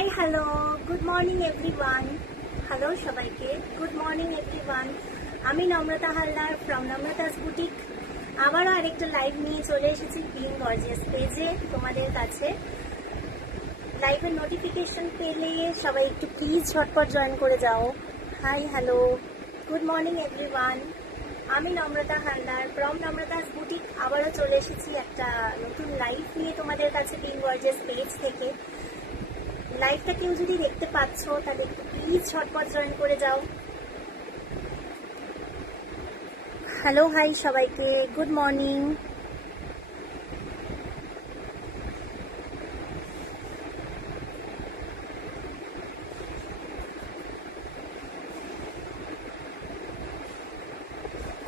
Hi hello good morning everyone. Hello সবাইকে, good morning everyone. আমি নম্রতা হালদার ফ্রম নম্রতাস বুটিক। আবারও আরেকটা লাইভ নিয়ে চলে এসেছি বিং গর্জিয়াস পেজে তোমাদের কাছে। লাইভের নোটিফিকেশন পেলে সবাই একটু প্লিজ ঝটপট জয়েন করে যাও। Hi hello good morning everyone. আমি নম্রতা হালদার ফ্রম নম্রতাস বুটিক আবারও চলে এসেছি একটা নতুন লাইভ নিয়ে তোমাদের কাছে বিং গর্জিয়াস পেজ থেকে। লাইভটা কেউ যদি দেখতে পাচ্ছ তাহলে একটু প্লিজ ঝটপট জয়েন করে যাও। হ্যালো হাই সবাইকে, গুড মর্নিং।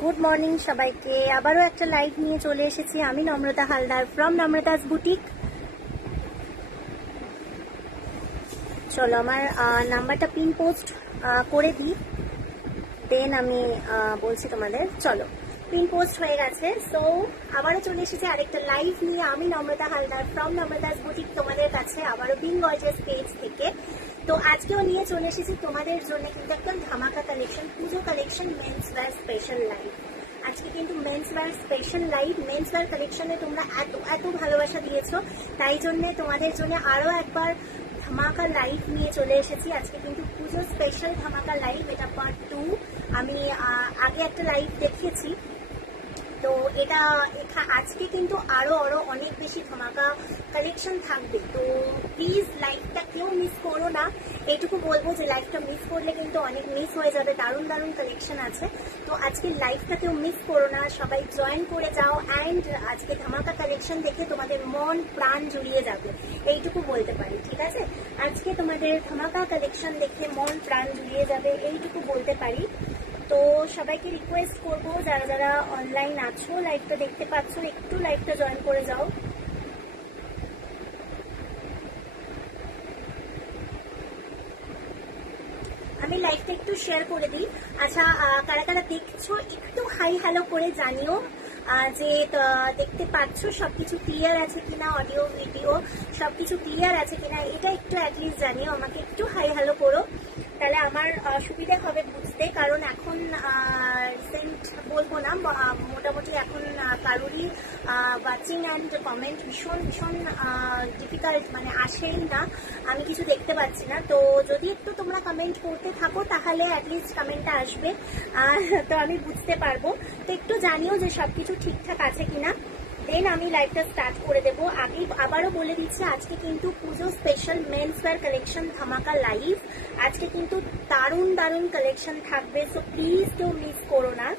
গুড মর্নিং সবাইকে, আবারও একটা লাইভ নিয়ে চলে এসেছি আমি নম্রতা হালদার ফ্রম নম্রতাস বুটিক। চলো আমার নাম্বারটা পিন পোস্ট করে দিই, দেন আমি বলছি তোমাদের। চলো পিন পোস্ট হয়ে গেছে। সো আবারও চলে এসেছি আরেকটা লাইভ নিয়ে আমি নম্রতা হালদার ফ্রম নম্রতাস বুটিক তোমাদের কাছে, আবারও বিং গর্জিয়াস পেজ থেকে। তো আজকেও নিয়ে চলে এসেছি তোমাদের জন্য কিন্তু একদম ধামাকা collection, Pujo collection, men's wear special live. আজকে কিন্তু men's wear special live. Men's wear কালেকশনে তোমরা এত ভালোবাসা দিয়েছো, তাই জন্য তোমাদের জন্য আরো একবার ধামাকা লাইভ নিয়ে চলে এসেছি। আজকে কিন্তু পুজো স্পেশাল ধামাকা লাইভ, এটা পার্ট 2। আমি আগে একটা লাইভ দেখিয়েছি, তো এটা আজকে কিন্তু আরো অনেক বেশি ধামাকা কালেকশন থাকবে। তো প্লিজ লাইভটা কেউ মিস করো না, এইটুকু বলবো যে লাইভটা মিস করলে কিন্তু অনেক মিস হয়ে যাবে। দারুণ কালেকশন আছে, তো আজকে লাইভটা কেউ মিস করো না, সবাই জয়েন করে যাও। অ্যান্ড আজকে ধামাকা কালেকশন দেখে তোমাদের মন প্রাণ জুড়িয়ে যাবে, এইটুকু বলতে পারি। ঠিক আছে, আজকে তোমাদের ধামাকা কালেকশন দেখে মন প্রাণ জুড়িয়ে যাবে, এইটুকু বলতে পারি। তো সবাইকে রিকোয়েস্ট করবো যারা যারা অনলাইন আছো, লাইভটা দেখতে পাচ্ছ, একটু লাইভটা জয়েন করে যাও। আমি লাইভটা একটু শেয়ার করে দিই। আচ্ছা, কারা কারা দেখছো একটু হাই হ্যালো করে জানিও যে দেখতে পাচ্ছ, সবকিছু ক্লিয়ার আছে কিনা, অডিও ভিডিও সবকিছু ক্লিয়ার আছে কিনা, এটা একটু অ্যাটলিস্ট জানিও। আমাকে একটু হাই হ্যালো করো, তাহলে আমার সুবিধা হবে বুঝতে। কারণ এখন রিসেন্ট বলবো না, মোটামুটি এখন কারোরই ওয়াচিং অ্যান্ড কমেন্ট ভীষণ ডিফিকাল্ট, মানে আসেই না, আমি কিছু দেখতে পাচ্ছি না। তো যদি একটু তোমরা কমেন্ট করতে থাকো তাহলে অ্যাটলিস্ট কমেন্টটা আসবে, তো আমি বুঝতে পারবো। তো একটু জানিও যে সবকিছু ঠিকঠাক আছে কিনা, দেন আমি লাইভটা স্টার্ট করে দেবো। আবারও বলে দিচ্ছি, আজকে কিন্তু পুজো স্পেশাল মেন্স ওয়্যার কালেকশন ধামাকা লাইভ। আজকে কিন্তু দারুণ কালেকশন থাকবে, সো প্লিজ কেউ মিস করো না।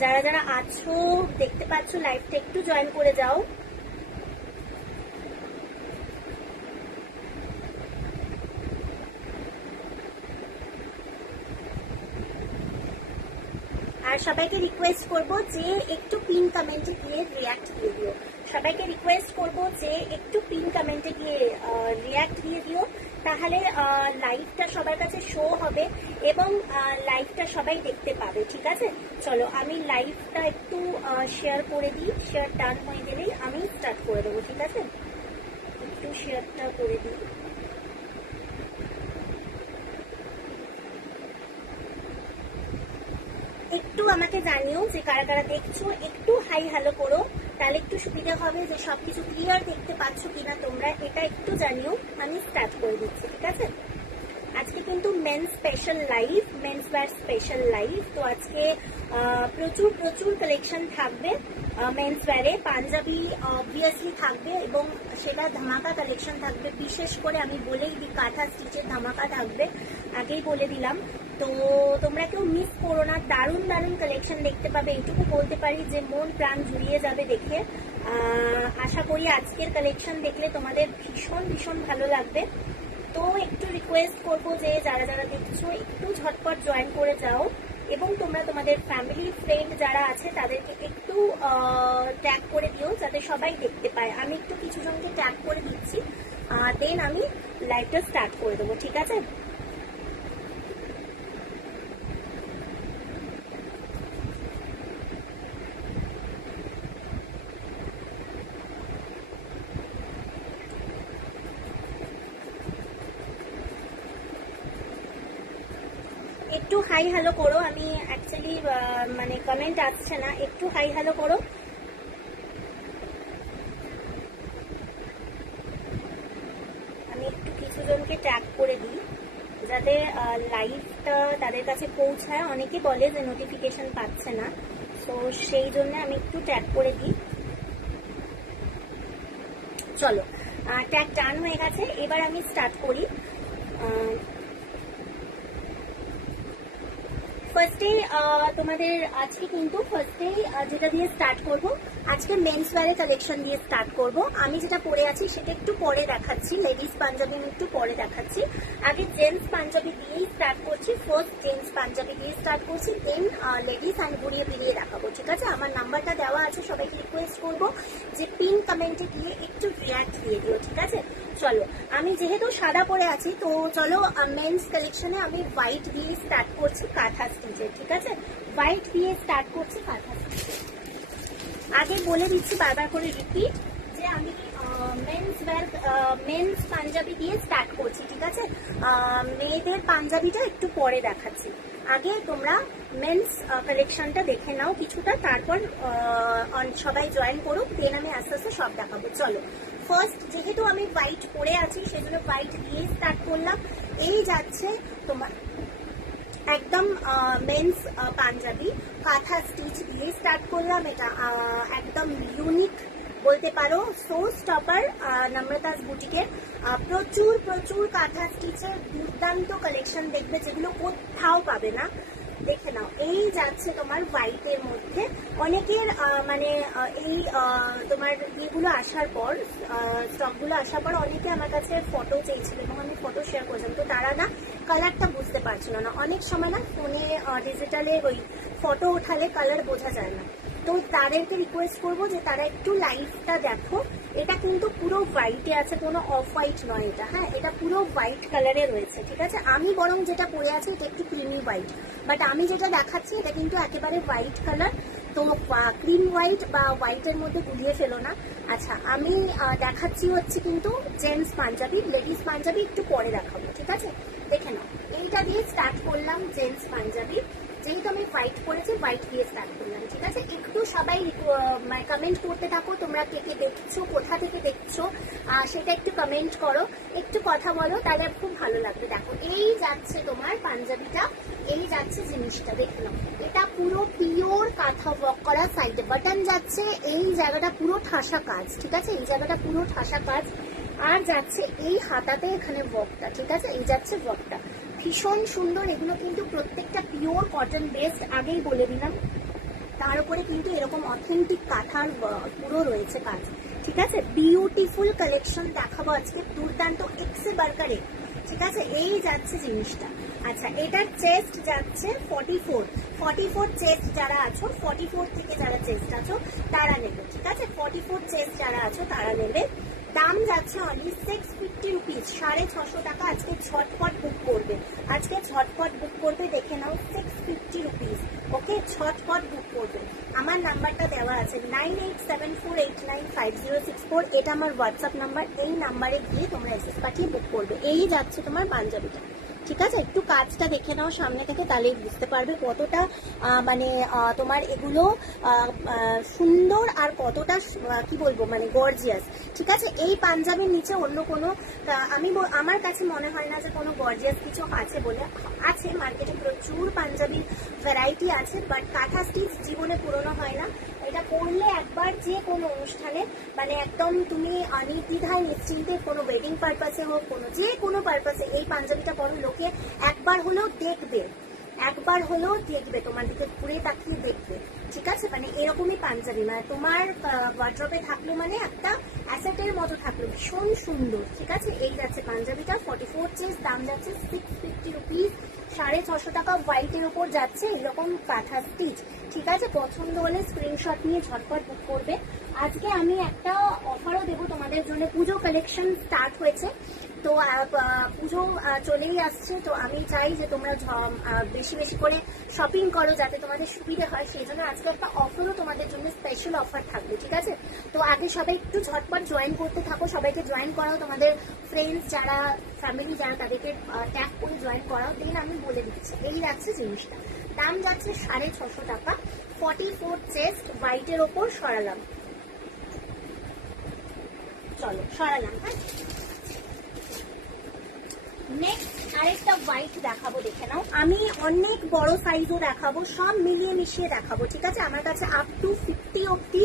যারা যারা আছো দেখতে পাচ্ছ লাইভটা একটু জয়েন করে যাও। আর সবাইকে রিকোয়েস্ট করবো যে একটু পিন কমেন্টে গিয়ে রিয়াক্ট দিয়ে দিও। সবাইকে রিকোয়েস্ট করবো যে একটু পিন কমেন্টে গিয়ে রিয়াক্ট দিয়ে দিও, তাহলে লাইভটা সবার কাছে শো হবে এবং লাইভটা সবাই দেখতে পাবে। ঠিক আছে, চলো আমি লাইভটা একটু শেয়ার করে দিই। শেয়ার ডান হয়ে গেলেই আমি স্টার্ট করে দেবো। ঠিক আছে, একটু শেয়ারটা করে দিই। একটু আমাকে জানিও যে কারা কারা দেখছো, একটু হাই হ্যালো করো, তাহলে একটু সুবিধা হবে যে সবকিছু ক্লিয়ার দেখতে পাচ্ছ কিনা তোমরা, এটা একটু জানিও। আমি স্টার্ট করে দিচ্ছি। ঠিক আছে, আজকে কিন্তু men's special live, men's wear special live. তো আজকে প্রচুর কালেকশন থাকবে মেন্স ওয়্যারে। পাঞ্জাবি অবভিয়াসলি থাকবে এবং সেটা ধামাকা কালেকশন থাকবে। বিশেষ করে আমি বলেই দিই, কাঁথা স্টিচের ধামাকা থাকবে, আগেই বলে দিলাম। তো তোমরা কেউ মিস করো না, দারুণ কালেকশন দেখতে পাবে, এইটুকু বলতে পারি যে মন প্রাণ জুড়িয়ে যাবে দেখে। আশা করি আজকের কালেকশন দেখলে তোমাদের ভীষণ ভালো লাগবে। তো একটু রিকোয়েস্ট করবো যে যারা যারা দেখছো একটু ঝটপট জয়েন করে যাও এবং তোমরা তোমাদের ফ্যামিলি ফ্রেন্ড যারা আছে তাদেরকে একটু ট্যাগ করে দিও, যাতে সবাই দেখতে পায়। আমি একটু কিছু জনকে ট্যাগ করে দিচ্ছি, দেন আমি লাইভটা স্টার্ট করে দেবো। ঠিক আছে, একটু হাই হ্যালো করো, আমি অ্যাকচুয়ালি মানে কমেন্ট আসছে না, একটু হাই হ্যালো করো। আমি একটু কিছু জনকে ট্যাগ করে দিই যাতে লাইভটা তাদের কাছে পৌঁছায়। অনেকে বলে যে নোটিফিকেশন পাচ্ছে না, তো সেই জন্য আমি একটু ট্যাগ করে দিই। চলো, ট্যাগ ডান হয়ে গেছে, এবার আমি স্টার্ট করি। ফার্স্টে তোমাদের আজকে কিন্তু ফার্স্টেই যেটা দিয়ে স্টার্ট করব, আজকে মেন্স ওয়্যারের কালেকশন দিয়ে স্টার্ট করব। আমি যেটা পরে আছি সেটা একটু পরে দেখাচ্ছি, লেডিস পাঞ্জাবি একটু পরে দেখাচ্ছি। আগে জেন্টস পাঞ্জাবি দিয়েই স্টার্ট করছি, ফার্স্ট জেন্টস পাঞ্জাবি দিয়ে স্টার্ট করছি, দেন লেডিস অ্যান্ড ঘুরিয়ে ফিরিয়ে দেখাবো। ঠিক আছে, আমার নাম্বারটা দেওয়া আছে, সবাইকে রিকোয়েস্ট করব যে পিন কমেন্টে গিয়ে একটু রিয়াক্ট দিয়ে দিও। ঠিক আছে, চলো আমি যেহেতু সাদা পরে আছি, তো চলো মেন্স কালেকশনে আমি হোয়াইট দিয়ে স্টার্ট করছি কাঁথা স্টিচে। ঠিক আছে, হোয়াইট দিয়ে স্টার্ট করছি কাঁথা স্টিচে। আগে বলে দিচ্ছি বারবার করে রিপিট যে আমি মেন্স পাঞ্জাবি দিয়ে স্টার্ট করছি। ঠিক আছে, মেয়েদের পাঞ্জাবিটা একটু পরে দেখাচ্ছি। আগে তোমরা মেন্স কালেকশনটা দেখে নাও কিছুটা, তারপর সবাই জয়েন করুক, দেন আমি আস্তে আস্তে সব দেখাবো। চলো, ফার্স্ট যেহেতু আমি হোয়াইট পরে আছি সেজন্য হোয়াইট দিয়ে স্টার্ট করলাম। এই যাচ্ছে তোমার একদম মেন্স পাঞ্জাবি কাঁথা স্টিচ দিয়ে স্টার্ট করলাম। এটা একদম ইউনিক বলতে পারো, সো স্টপার নম্রতাস বুটিকের প্রচুর প্রচুর কাঁথা স্টিচের দুর্দান্ত কালেকশন দেখবে, যেগুলো কোথাও পাবে না। দেখে নাও, এই যাচ্ছে তোমার হোয়াইটের মধ্যে। অনেকের মানে এই তোমার ইয়েগুলো আসার পর, স্টকগুলো আসার পর অনেকে আমার কাছে ফটো চেয়েছিল এবং আমি ফটো শেয়ার করছিলাম, তো তারা না কালারটা বুঝতে পারছিল না। অনেক সময় না ফোনে ডিজিটালে ওই ফটো ওঠালে কালার বোঝা যায় না, তো তাদেরকে রিকোয়েস্ট করবো যে তারা একটু লাইভটা দেখো। এটা কিন্তু পুরো হোয়াইটে আছে, কোনো অফ হোয়াইট নয় এটা। হ্যাঁ, এটা পুরো হোয়াইট কালারে রয়েছে। ঠিক আছে, আমি বরং যেটা পরে আছি এটা একটু ক্রিমি হোয়াইট, বাট আমি যেটা দেখাচ্ছি এটা কিন্তু একেবারে হোয়াইট কালার। তো ক্রিম হোয়াইট বা হোয়াইটের মধ্যে গুলিয়ে ফেলো না। আচ্ছা, আমি দেখাচ্ছি হচ্ছে কিন্তু জেন্টস পাঞ্জাবি, লেডিস পাঞ্জাবি একটু পরে দেখাবো। ঠিক আছে, দেখে নাও, এইটা দিয়ে স্টার্ট করলাম জেন্টস পাঞ্জাবি। যেহেতু আমি হোয়াইট পরেছি, হোয়াইট দিয়ে স্টার্ট করলাম। ঠিক আছে, একটু সবাই কমেন্ট করতে থাকো, তোমরা কে কে দেখছো, কোথা থেকে দেখছো সেটা একটু কমেন্ট করো, একটু কথা বলো, তাহলে খুব ভালো লাগবে। দেখো, এই যাচ্ছে তোমার পাঞ্জাবিটা, এই যাচ্ছে জিনিসটা, দেখে নাও, এটা পুরো পিওর কাঁথা ওয়ার্ক করা, সাইডে বাটন যাচ্ছে, এই জায়গাটা পুরো ঠাসা কাজ। ঠিক আছে, এই জায়গাটা পুরো ঠাসা কাজ, আর যাচ্ছে এই হাতাতে এখানে ওয়ার্কটা। ঠিক আছে, এই যাচ্ছে ওয়ার্কটা, ভীষণ সুন্দর। এগুলো কিন্তু প্রত্যেকটা পিওর কটন বেসড, আগেই বলে দিলাম। তার উপরে কিন্তু এরকম অথেন্টিক কাঁথার পুরো রয়েছে কাজ। ঠিক আছে, বিউটিফুল কালেকশন দেখাবো আজকে, দুর্দান্ত এক্সে বার্কারে। ঠিক আছে, এই যাচ্ছে জিনিসটা। আচ্ছা, এটার চেস্ট যাচ্ছে 44 চেস্ট যারা আছো, 44 থেকে যারা চেস্ট আছো তারা নেবে। ঠিক আছে, 44 চেস্ট যারা আছো তারা নেবে। দাম যাচ্ছে অনলি 650 রুপিস, 650 টাকা। আজকে ঝটপট বুক করবে, আজকে ঝটপট বুক করবে, দেখে নাও 650 রুপিস। ওকে, ঝটপট বুক করবে। আমার নাম্বারটা দেওয়া আছে 9874895064, এটা আমার হোয়াটসঅ্যাপ নাম্বার। এই নাম্বারে গিয়ে তোমরা এসএস পাঠিয়ে বুক করবে। এই যাচ্ছে তোমার পাঞ্জাবিটা। ঠিক আছে, একটু কাজটা দেখে নাও সামনে থেকে, তাহলেই বুঝতে পারবে কতটা মানে তোমার এগুলো সুন্দর আর কতটা কি বলবো মানে গর্জিয়াস। ঠিক আছে, এই পাঞ্জাবির নিচে অন্য কোনো আমার কাছে মনে হয় না যে কোনো গর্জিয়াস কিছু আছে বলে। আছে মার্কেটে প্রচুর পাঞ্জাবি ভ্যারাইটি আছে, বাট কাঁথা স্টিচ জীবনে পুরনো হয় না। এটা পরলে একবার যে কোনো অনুষ্ঠানে মানে একদম তুমি নির্দ্বিধায় নিশ্চিন্তে কোনো ওয়েডিং পারপাসে হোক, কোনো যে কোনো পারপাসে এই পাঞ্জাবিটা পরো, লোকে একবার হলেও দেখবে, একবার হলেও দেখবে, তোমার দিকে ঘুরে তাকিয়ে দেখবে। ঠিক আছে, মানে এরকমই পাঞ্জাবি, মানে তোমার ওয়ার্ড্রপে থাকলো মানে একটা অ্যাসেটের মতো থাকলো, ভীষণ সুন্দর। ঠিক আছে, এই যাচ্ছে পাঞ্জাবিটা 44 চেস, দাম যাচ্ছে 650 রুপিস, 650 টাকা। হোয়াইটের উপর যাচ্ছে এরকম কাঁথা স্টিচ। ঠিক আছে, পছন্দ হলে স্ক্রিনশট নিয়ে ঝটপট বুক করবে। আজকে আমি একটা অফারও দেবো তোমাদের জন্য, পুজো কালেকশন স্টার্ট হয়েছে, তো পুজো চলেই আসছে, তো আমি চাই যে তোমরা বেশি বেশি করে শপিং করো যাতে তোমাদের সুবিধা হয়। সেই জন্য আজকে একটা অফারও তোমাদের জন্য স্পেশাল অফার থাকবে, ঠিক আছে? তো আগে সবাই একটু ঝটপট জয়েন করতে থাকো, সবাইকে জয়েন করাও, তোমাদের ফ্রেন্ডস যারা, ফ্যামিলি যারা, তাদেরকে ট্যাগ করে জয়েন করাও। দেন আমি বলে দিচ্ছি, এই যাচ্ছে জিনিসটা, দাম যাচ্ছে 650 টাকা। 44 চেস্ট, হোয়াইটের ওপর সরালাম, চলো সরালাম। হ্যাঁ, নেক্সট আরেকটা হোয়াইট দেখাবো, দেখে নাও। আমি অনেক বড় সাইজও দেখাবো, সব মিলিয়ে মিশিয়ে দেখাবো, ঠিক আছে? আমার কাছে আপ টু 50 অব্দি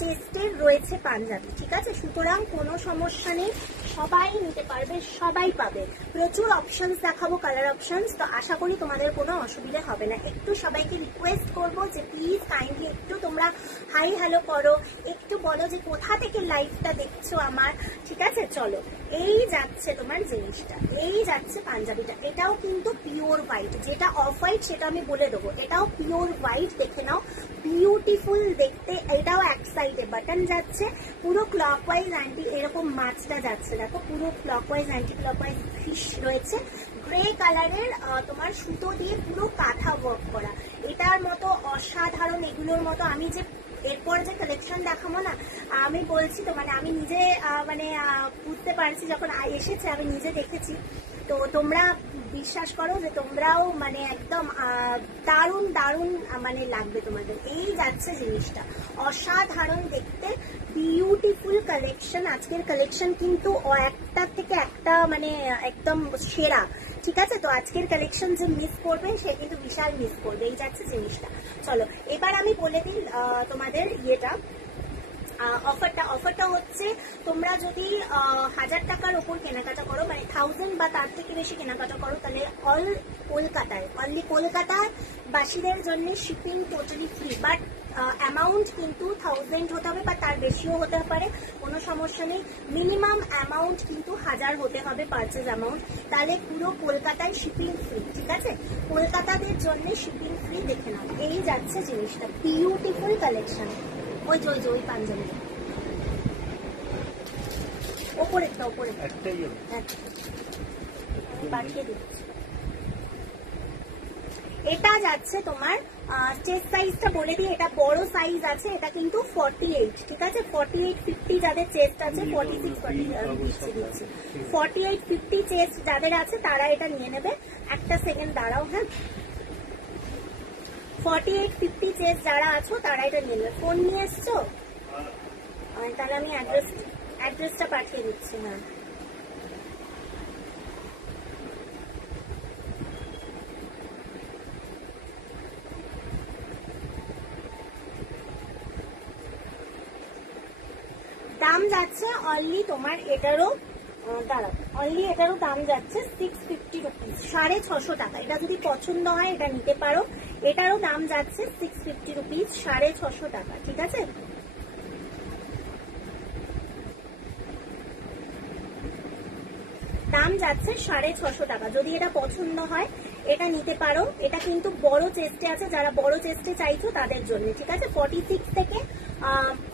চেস্টের রয়েছে পাঞ্জাবি, ঠিক আছে? সুতরাং কোনো সমস্যা নেই, সবাই নিতে পারবে, সবাই পাবে। প্রচুর অপশনস দেখাবো, কালার অপশনস, তো আশা করি তোমাদের কোনো অসুবিধা হবে না। একটু সবাইকে রিকোয়েস্ট করবো যে প্লিজ কাইন্ডলি একটু তোমরা হাই হ্যালো করো, একটু বলো যে কোথা থেকে লাইভটা দেখছো আমার, ঠিক আছে? চলো, এই যাচ্ছে তোমার জিনিসটা, এই যাচ্ছে পাঞ্জাবিটা। এটাও কিন্তু পিওর হোয়াইট, যেটা অফ হোয়াইট সেটা আমি বলে দেবো, এটাও পিওর হোয়াইট, দেখে নাও, বিউটিফুল দেখতে। এটাও এক সাইডে বাটন যাচ্ছে, পুরো ক্লকওয়াইজ অ্যান্টি, এরকম মাছটা যাচ্ছে, দেখো পুরো ক্লকওয়াইজ অ্যান্টি ক্লকওয়াইজ ফিশ রয়েছে, গ্রে কালারের তোমার সুতো দিয়ে পুরো কাঁথা ওয়ার্ক করা। এটার মতো অসাধারণ, এগুলোর মতো আমি যে এরপর যে কালেকশন দেখাবো না, আমি বলছি তো, মানে আমি নিজে মানে বুঝতে পারছি, যখন এসেছে আমি নিজে দেখেছি, তো তোমরা বিশ্বাস করো যে তোমরাও মানে একদম দারুণ দারুণ মানে লাগবে তোমাদের। এই যাচ্ছে জিনিসটা, অসাধারণ দেখতে, বিউটিফুল কালেকশন। আজকের কালেকশন কিন্তু একটার থেকে একটা মানে একদম সেরা, ঠিক আছে? তো আজকের কালেকশন যে মিস করবে সে কিন্তু বিশাল মিস করবে। এই যাচ্ছে জিনিসটা। চলো এবার আমি বলে দিই তোমাদের ইয়েটা, অফারটা হচ্ছে, তোমরা যদি 1000 টাকার ওপর কেনাকাটা করো, মানে 1000 বা তার থেকে বেশি কেনাকাটা করো, তাহলে অনলি কলকাতায় বাসীদের জন্য shipping totally free. But amount কিন্তু 1000 হতে হবে বা তার বেশিও হতে পারে, কোনো সমস্যা নেই। মিনিমাম অ্যামাউন্ট কিন্তু 1000 হতে হবে, পারচেজ অ্যামাউন্ট, তাহলে পুরো কলকাতায় শিপিং ফ্রি, ঠিক আছে? কলকাতাদের জন্য শিপিং ফ্রি। দেখে নাও, এই যাচ্ছে জিনিসটা, বিউটিফুল কালেকশন। ওই যে ওই পাঞ্জাবি ওপরে পাঠিয়ে দিচ্ছি। এটা যাচ্ছে তোমার চেস্ট সাইজটা বলে দিই, এটা বড় সাইজ আছে, এটা কিন্তু 48, ঠিক আছে? 48-50 যাদের চেস্ট আছে, 48-50 চেস্ট যাদের আছে তারা এটা নিয়ে নেবে। একটা সেকেন্ড দাঁড়াও, হ্যাঁ, 48-50 চেস্ট যারা আছো তারা এটা নিয়ে নেবে। ফোন নিয়ে এসছো, তাহলে আমি অ্যাড্রেসটা পাঠিয়ে দিচ্ছি। হ্যাঁ, দাম যাচ্ছে অনলি তোমার এটারও, দাঁড়াও, অনলি এটারও দাম যাচ্ছে 650 রুপিস, 650 টাকা। এটা যদি পছন্দ হয় এটা নিতে পারো। এটারও দাম যাচ্ছে 650 রুপিস, 650 টাকা, ঠিক আছে? দাম যাচ্ছে 650 টাকা। যদি এটা পছন্দ হয় এটা নিতে পারো। এটা কিন্তু বড় চেস্টে আছে, যারা বড় চেস্টে চাইছো তাদের জন্য, ঠিক আছে? 46 থেকে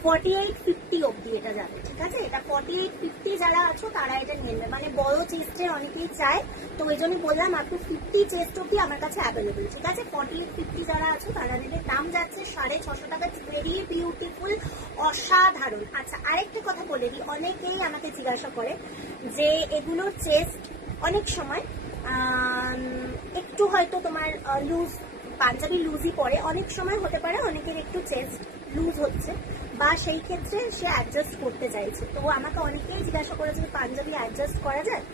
48-50 অব্দি এটা যাবে, ঠিক আছে? এটা 48-50 যারা আছো তারা এটা নিয়ে নেবে, মানে বড় চেস্টের অনেকেই চায়, তো ওই জন্য বললাম আপ টু 50 চেস্ট অব্দি আমার কাছে অ্যাভেলেবল, ঠিক আছে? 48-50 যারা আছো তারা নেবে। দাম যাচ্ছে 650 টাকা, ভেরি বিউটিফুল, অসাধারণ। আচ্ছা, আরেকটা কথা বলে দিই, অনেকেই আমাকে জিজ্ঞাসা করে যে এগুলোর চেস্ট অনেক সময় একটু হয়তো তোমার লুজ, পাঞ্জাবি লুজই পরে, অনেক সময় হতে পারে অনেকের একটু চেস্ট লুজ হচ্ছে, বা সেই ক্ষেত্রে সে অ্যাডজাস্ট করতে চাইছে। তো আমাকে অনেকেই জিজ্ঞাসা করেছে পাঞ্জাবি অ্যাডজাস্ট করা যায়,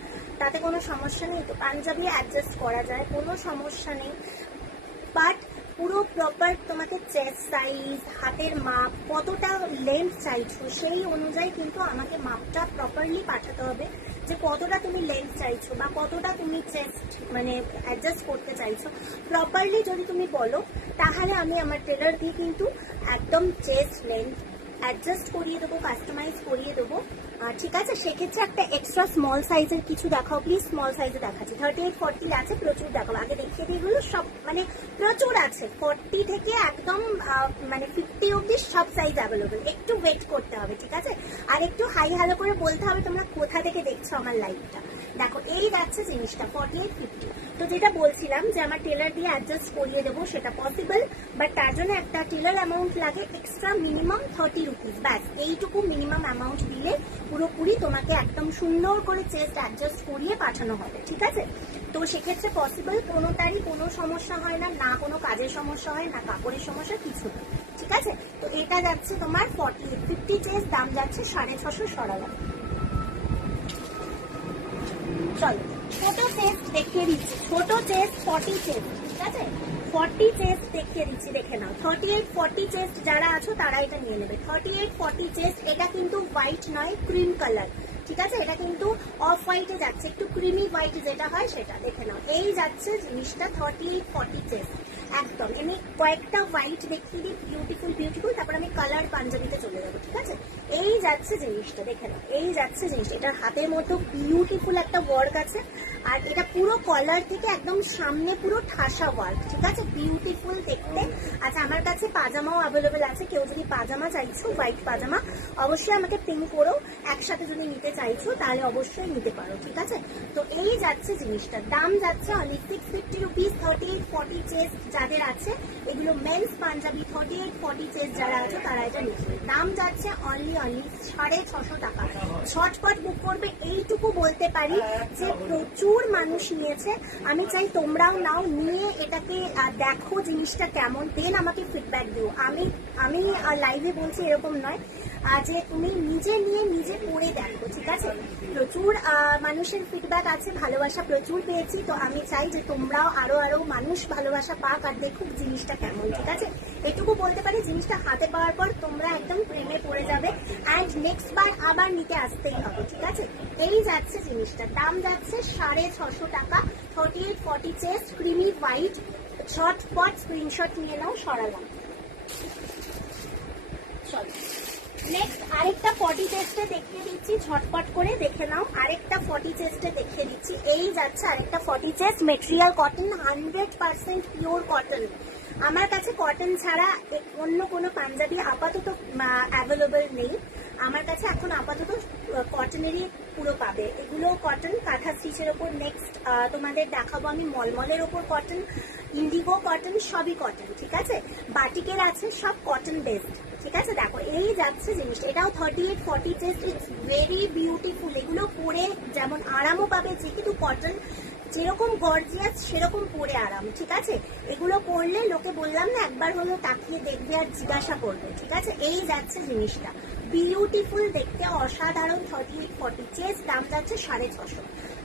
তাতে কোনো সমস্যা নেই। তো পাঞ্জাবি অ্যাডজাস্ট করা যায়, কোনো সমস্যা নেই, বাট পুরো প্রপার তোমাকে চেস্ট সাইজ, হাতের মাপ, কতটা লেন্থ চাইছো সেই অনুযায়ী কিন্তু আমাকে মাপটা প্রপারলি পাঠাতে হবে, যে কতটা তুমি লেন্থ চাইছো বা কতটা তুমি চেস্ট মানে অ্যাডজাস্ট করতে চাইছো। প্রপারলি যদি তুমি বলো তাহলে আমি আমার টেলার দিয়ে কিন্তু একদম চেস্ট লেন্থ অ্যাডজাস্ট করিয়ে দেবো, কাস্টমাইজ করিয়ে দেবো, ঠিক আছে? সেক্ষেত্রে একটা এক্সট্রা স্মল সাইজের কিছু দেখাও প্লিজ। স্মল সাইজে দেখাচ্ছি, 38-40 আছে, প্রচুর দেখাবো। আগে দেখিয়ে দিই, এগুলো সব মানে প্রচুর আছে, 40 থেকে একদম মানে 50 অব্দি সব সাইজ অ্যাভেলেবল। একটু ওয়েট করতে হবে, ঠিক আছে? আর একটু হাই হ্যালো করে বলতে হবে তোমরা কোথা থেকে দেখছো আমার লাইভটা, দেখো এই যাচ্ছে জিনিসটা 4850। তো যেটা বলছিলাম যে আমার টেলার দিয়ে অ্যাডজাস্ট করিয়ে দেবো, সেটা পসিবল, বাট তার জন্য একটা টেলার অ্যামাউন্ট লাগে এক্সট্রা, মিনিমাম 30 রুপিস। ব্যাস এইটুকু মিনিমাম অ্যামাউন্ট দিলে পুরোপুরি তোমাকে একদম সুন্দর করে চেস্ট অ্যাডজাস্ট করিয়ে পাঠানো হবে, ঠিক আছে? তো সেক্ষেত্রে পসিবল, কোনোটারই কোনো সমস্যা হয় না, না কোনো কাজের সমস্যা হয়, না কাপড়ের সমস্যা, কিছু না, ঠিক আছে? তো এটা যাচ্ছে তোমার 4850 চেস্ট, দাম যাচ্ছে 650 সরালাম। চলো ছোট চেস্ট দেখিয়ে দিচ্ছি, ছোট চেস্ট 40 চেস্ট, ঠিক আছে? 40 চেস্ট দেখিয়ে দিচ্ছি, দেখে নাও। 38 40 চেস্ট যারা আছো তারা এটা নিয়ে নেবে। 38 40 চেস্ট, এটা কিন্তু হোয়াইট নয়, ক্রিম কালার, ঠিক আছে? এটা কিন্তু অফ হোয়াইটে যাচ্ছে, একটু ক্রিমি হোয়াইট যেটা হয় সেটা, দেখে নাও। এই যাচ্ছে জিনিসটা 38 40 চেস্ট, একদম। আমি কয়েকটা হোয়াইট দেখিয়ে দিই, বিউটিফুল বিউটিফুল, তারপর আমি কালার পাঞ্জাবিতে চলে যাবো, ঠিক আছে? এই যাচ্ছে জিনিসটা, দেখে নাও। এই যাচ্ছে জিনিসটা, এটার হাতের মতো বিউটিফুল একটা ওয়ার্ক আছে, আর এটা পুরো কলার থেকে একদম সামনে পুরো ঠাসা ওয়ার্ক, ঠিক আছে? বিউটিফুল দেখতে। আচ্ছা, আমার কাছে পাজামাও অ্যাভেলেবেল আছে, কেউ যদি পাজামা চাইছো, হোয়াইট পাজামা, অবশ্যই আমাকে পিং করো। একসাথে যদি নিতে চাইছো তাহলে অবশ্যই নিতে পারো, ঠিক আছে? তো এই যাচ্ছে জিনিসটা, দাম যাচ্ছে অনলি 650 রুপিস। 38 40 চেস্ট যাদের আছে, এগুলো মেন্স পাঞ্জাবি, 38 40 চেস্ট যারা আছে তারা এটা নিচ্ছে। দাম যাচ্ছে অনলি 650 টাকা। ঝটপট বুক করবে, এইটুকু বলতে পারি যে প্রচুর মানুষ নিয়েছে। আমি চাই তোমরাও নাও, নিয়ে এটাকে দেখো জিনিসটা কেমন, দেন আমাকে ফিডব্যাক দিও। আমি লাইভে বলছি এরকম নয় যে তুমি নিজে নিয়ে নিজে পড়ে দেখো, ঠিক আছে? প্রচুর মানুষের ফিডব্যাক আছে, ভালোবাসা প্রচুর পেয়েছি। তো আমি চাই যে তোমরাও আরো মানুষ ভালোবাসা পাক আর দেখুক জিনিসটা কেমন, ঠিক আছে? এটুকু বলতে পারি, জিনিসটা হাতে পাওয়ার পর তোমরা একদম প্রেমে পড়ে যাবে, অ্যান্ড নেক্সট বার আবার নিতে আসতেই হবে, ঠিক আছে? এই যাচ্ছে জিনিসটা, দাম যাচ্ছে 650 টাকা। 38 40 চেস্ট, ক্রিমি হোয়াইট, ঝটপট স্ক্রিনশট নিয়ে নাও, সরালাম। চলো নেক্সট আরেকটা 40 চেস্টে দেখিয়ে দিচ্ছি, ঝটপট করে দেখে নাও। আরেকটা 40 চেস্টে দেখিয়ে দিচ্ছি, এই যাচ্ছে আরেকটা 40 chest, material cotton, 100% pure cotton. আমার কাছে কটন ছাড়া অন্য কোনো পাঞ্জাবি আপাতত অ্যাভেলেবল নেই। আমার কাছে এখন আপাতত কটনেরই পুরো পাবে। এগুলো কটন, কাঁথা স্টিচের ওপর। নেক্সট তোমাদের দেখাবো আমি মলমলের ওপর কটন, ইন্ডিগো কটন, সবই কটন, ঠিক আছে? বাটিকের আছে, সব কটন বেসড, ঠিক আছে? দেখো এই যাচ্ছে জিনিসটা, এটাও 38 40 চেস্ট, ইটস ভেরি বিউটিফুল। এগুলো পরে যেমন আরামও পাবে, যেহেতু কটন, যেরকম গর্জিয়াস সেরকম পরে আরাম, ঠিক আছে? এগুলো পরলে লোকে বললাম না, একবার হলো তাকিয়ে দেখবে আর জিজ্ঞাসা করবে, ঠিক আছে? এই যাচ্ছে জিনিসটা, বিউটিফুল দেখতে, অসাধারণ। 38 40 চেস্ট, দাম যাচ্ছে 650।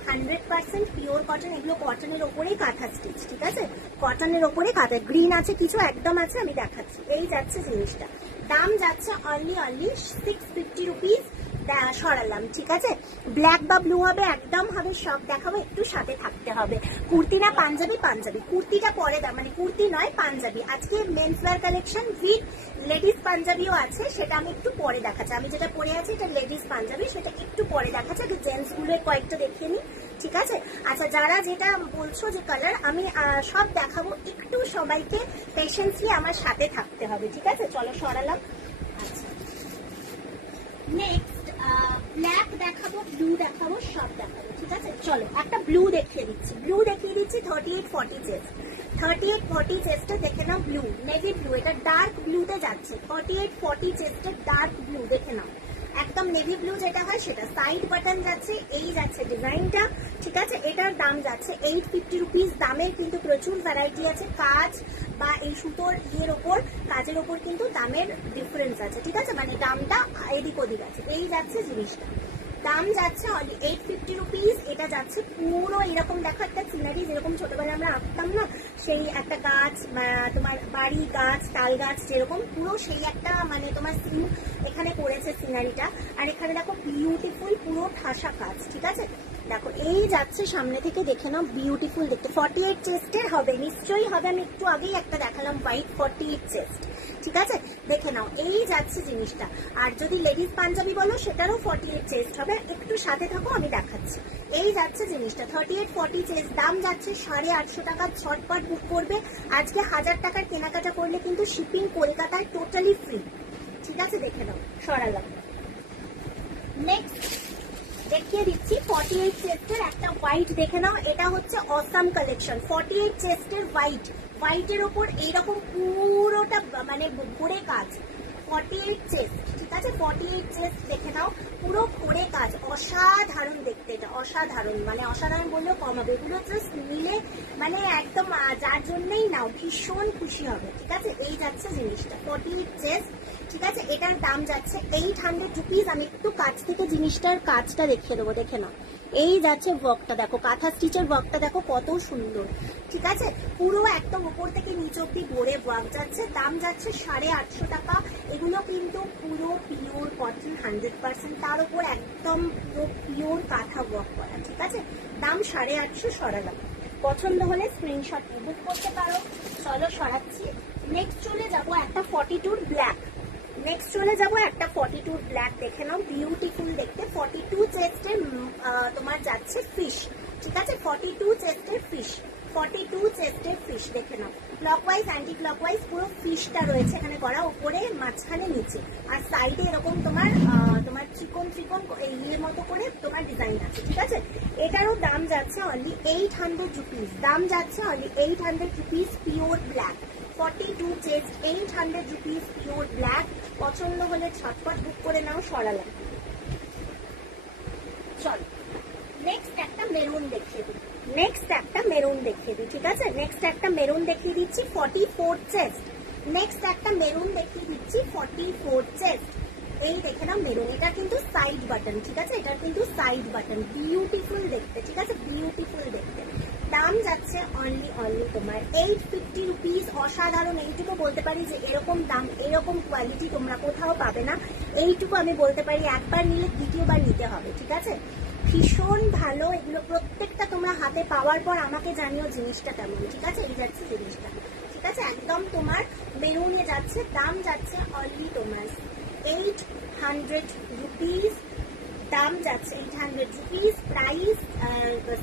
100% পিওর কটন, এগুলো কটনের ওপরেই কাঁথা স্টিচ, ঠিক আছে? কটনের ওপরে কাঁথা, গ্রিন আছে কিছু, একদম আছে, আমি দেখাচ্ছি। এই যাচ্ছে জিনিসটা, দাম যাচ্ছে অনলি 650 রুপিস, সরালাম, ঠিক আছে? ব্ল্যাক বা ব্লু হবে, একদম হবে, সব দেখাবো, একটু সাথে থাকতে হবে। কুর্তি না পাঞ্জাবি? পাঞ্জাবি। কুর্তিটা পরে মানে কুর্তি নয়, পাঞ্জাবি। আজকে men's wear collection with ladies পাঞ্জাবিও আছে, সেটা আমি একটু পরে দেখাচ্ছি। আমি যেটা পরে আছি এটা লেডিস পাঞ্জাবি, সেটা একটু পরে দেখাচ্ছি। আগে জেন্টস গুলোর কয়েকটা দেখিয়ে নিই, ঠিক আছে? আচ্ছা, যারা যেটা বলছো যে কালার, আমি সব দেখাবো, একটু সবাইকে পেশেন্সলি আমার সাথে থাকতে হবে, ঠিক আছে? চলো সরালাম। আচ্ছা, নেক্সট ব্ল্যাক দেখাবো, ব্লু দেখাবো, সব দেখাবো, ঠিক আছে? চলো একটা ব্লু দেখিয়ে দিচ্ছি, 38 40 চেস্ট। 38 40 চেস্টে দেখে নাও, ব্লু, নেভি ব্লু, এটা ডার্ক ব্লুতে যাচ্ছে। 38 40 চেস্টে ডার্ক ব্লু, দেখে নাও, একদম নেভি ব্লু যেটা হয় সেটা। সাইড বাটন যাচ্ছে, এই যাচ্ছে ডিজাইনটা, ঠিক আছে? এটার দাম যাচ্ছে 850 রুপিস। দামের কিন্তু প্রচুর ভ্যারাইটি আছে, কাজ বা এই সুতোর ইয়ের ওপর, কাজের ওপর কিন্তু দামের ডিফারেন্স আছে, ঠিক আছে? মানে দামটা এদিক ওদিক আছে। এই যাচ্ছে জিনিসটা, দাম যাচ্ছে অনলি 850 রুপিস। এটা যাচ্ছে পুরো এরকম, দেখো একটা সিনারি, যেরকম ছোটবেলায় আমরা আঁকতাম না, সেই একটা গাছ, তোমার বাড়ি, গাছ, তাল গাছ, যেরকম পুরো সেই একটা মানে তোমার সিন এখানে করেছে সিনারিটা। আর এখানে দেখো বিউটিফুল পুরো ঠাসা কাজ, ঠিক আছে? দেখো এই যাচ্ছে, সামনে থেকে দেখে নাও, বিউটিফুল দেখতে। 48 চেস্টের হবে, নিশ্চয়ই হবে। আমি একটু আগেই একটা দেখালাম হোয়াইট 48 চেস্ট, ঠিক আছে? দেখে নাও, এই যাচ্ছে জিনিসটা। আর যদি লেডিস পাঞ্জাবি বলো সেটারও 48 চেস্ট হবে, একটু সাথে থাকো, আমি দেখাচ্ছি। এই যাচ্ছে জিনিসটা, 38 40 চেস্ট, দাম যাচ্ছে 850 টাকা। ঝটপট বুক করবে। আজকে 1000 টাকার কেনাকাটা করলে কিন্তু শিপিং কলকাতায় টোটালি ফ্রি, ঠিক আছে? দেখে নাও, সরালাম। নেক্সট দেখিয়ে দিচ্ছি 48 চেস্টের একটা হোয়াইট দেখে নাও, এটা হচ্ছে অসাম কালেকশন। 48 চেস্টের হোয়াইটের ওপর এইরকম পুরোটা মানে ভরে কাজ, 48 চেস্ট, ঠিক আছে? 48 চেস্ট দেখে নাও, পুরো ভরে কাজ, অসাধারণ দেখতে, এটা অসাধারণ, মানে অসাধারণ বললেও কম হবে। এগুলো জাস্ট নিলে মানে একদম যার জন্যই নাও ভীষণ খুশি হবে, ঠিক আছে? এই যাচ্ছে জিনিসটা 48 চেস্ট, ঠিক আছে? এটার দাম যাচ্ছে 800 রুপিস। আমি একটু কাছ থেকে জিনিসটার কাজটা দেখিয়ে দেবো, দেখে নাও। এই যাচ্ছে ওয়ার্কটা দেখো, কাঁথা স্টিচের ওয়ার্কটা দেখো কত সুন্দর, ঠিক আছে? পুরো একদম উপর থেকে নিচ অব্দি ভরে ওয়ার্ক যাচ্ছে। দাম যাচ্ছে 850 টাকা। এগুলো কিন্তু পুরো পিওর কটন 100%, তার উপর একদম পুরো পিওর কাঁথা ওয়ার্ক করা, ঠিক আছে? দাম 850 সরালাম। পছন্দ হলে স্ক্রিনশট বুক করতে পারো। চলো সরাচ্ছি। নেক্সট চলে যাবো একটা 42 ব্ল্যাক। নেক্সট চলে যাবো একটা 42 ব্ল্যাক, দেখে নাও বিউটিফুল দেখতে। 42 চেস্টের তোমার যাচ্ছে ফিশ, ঠিক আছে? 42 চেস্টের ফিশ, 42 চেস্টের ফিশ দেখে নাও। ক্লকওয়াইজ অ্যান্টি ক্লকওয়াইজ পুরো ফিশটা রয়েছে এখানে করা, উপরে মাঝখানে নিচে, আর সাইডে এরকম তোমার তোমার চিকন চিকন ইয়ের মতো করে তোমার ডিজাইন আছে, ঠিক আছে? এটারও দাম যাচ্ছে অনলি 800 রুপিস। দাম যাচ্ছে only 800 rupees, pure black. 42 chest, 800 rupees, pure black. পছন্দ হলে ছটপট বুক করে নাও, সরালাম। চলো নেক্সট একটা মেরুন দেখিয়ে দিই, নেক্সট একটা মেরুন দেখিয়ে দিই, ঠিক আছে? নেক্সট একটা মেরুন দেখিয়ে দিচ্ছি 44 চেস্ট। নেক্সট একটা মেরুন দেখিয়ে দিচ্ছি 44 চেস্ট। এই দেখে নাও মেরুন, এটা কিন্তু সাইড বাটন, ঠিক আছে? এটা কিন্তু সাইড বাটন, বিউটিফুল দেখতে, ঠিক আছে? বিউটিফুল দেখতে। দাম যাচ্ছে অনলি তোমার 850 রুপিস। অসাধারণ, এইটুকু বলতে পারি যে এরকম দাম এরকম কোয়ালিটি তোমরা কোথাও পাবে না। এইটুকু আমি বলতে পারি, একবার নিলে দ্বিতীয়বার নিতে হবে, ঠিক আছে? ভীষণ ভালো এগুলো প্রত্যেকটা। তোমরা হাতে পাওয়ার পর আমাকে জানিও জিনিসটা কেমন, ঠিক আছে? এই যাচ্ছে জিনিসটা, ঠিক আছে? একদম তোমার মেরুনে যাচ্ছে। দাম যাচ্ছে অনলি তোমার 800 রুপিস। দাম যাচ্ছে 800 রুপিস। প্রাইস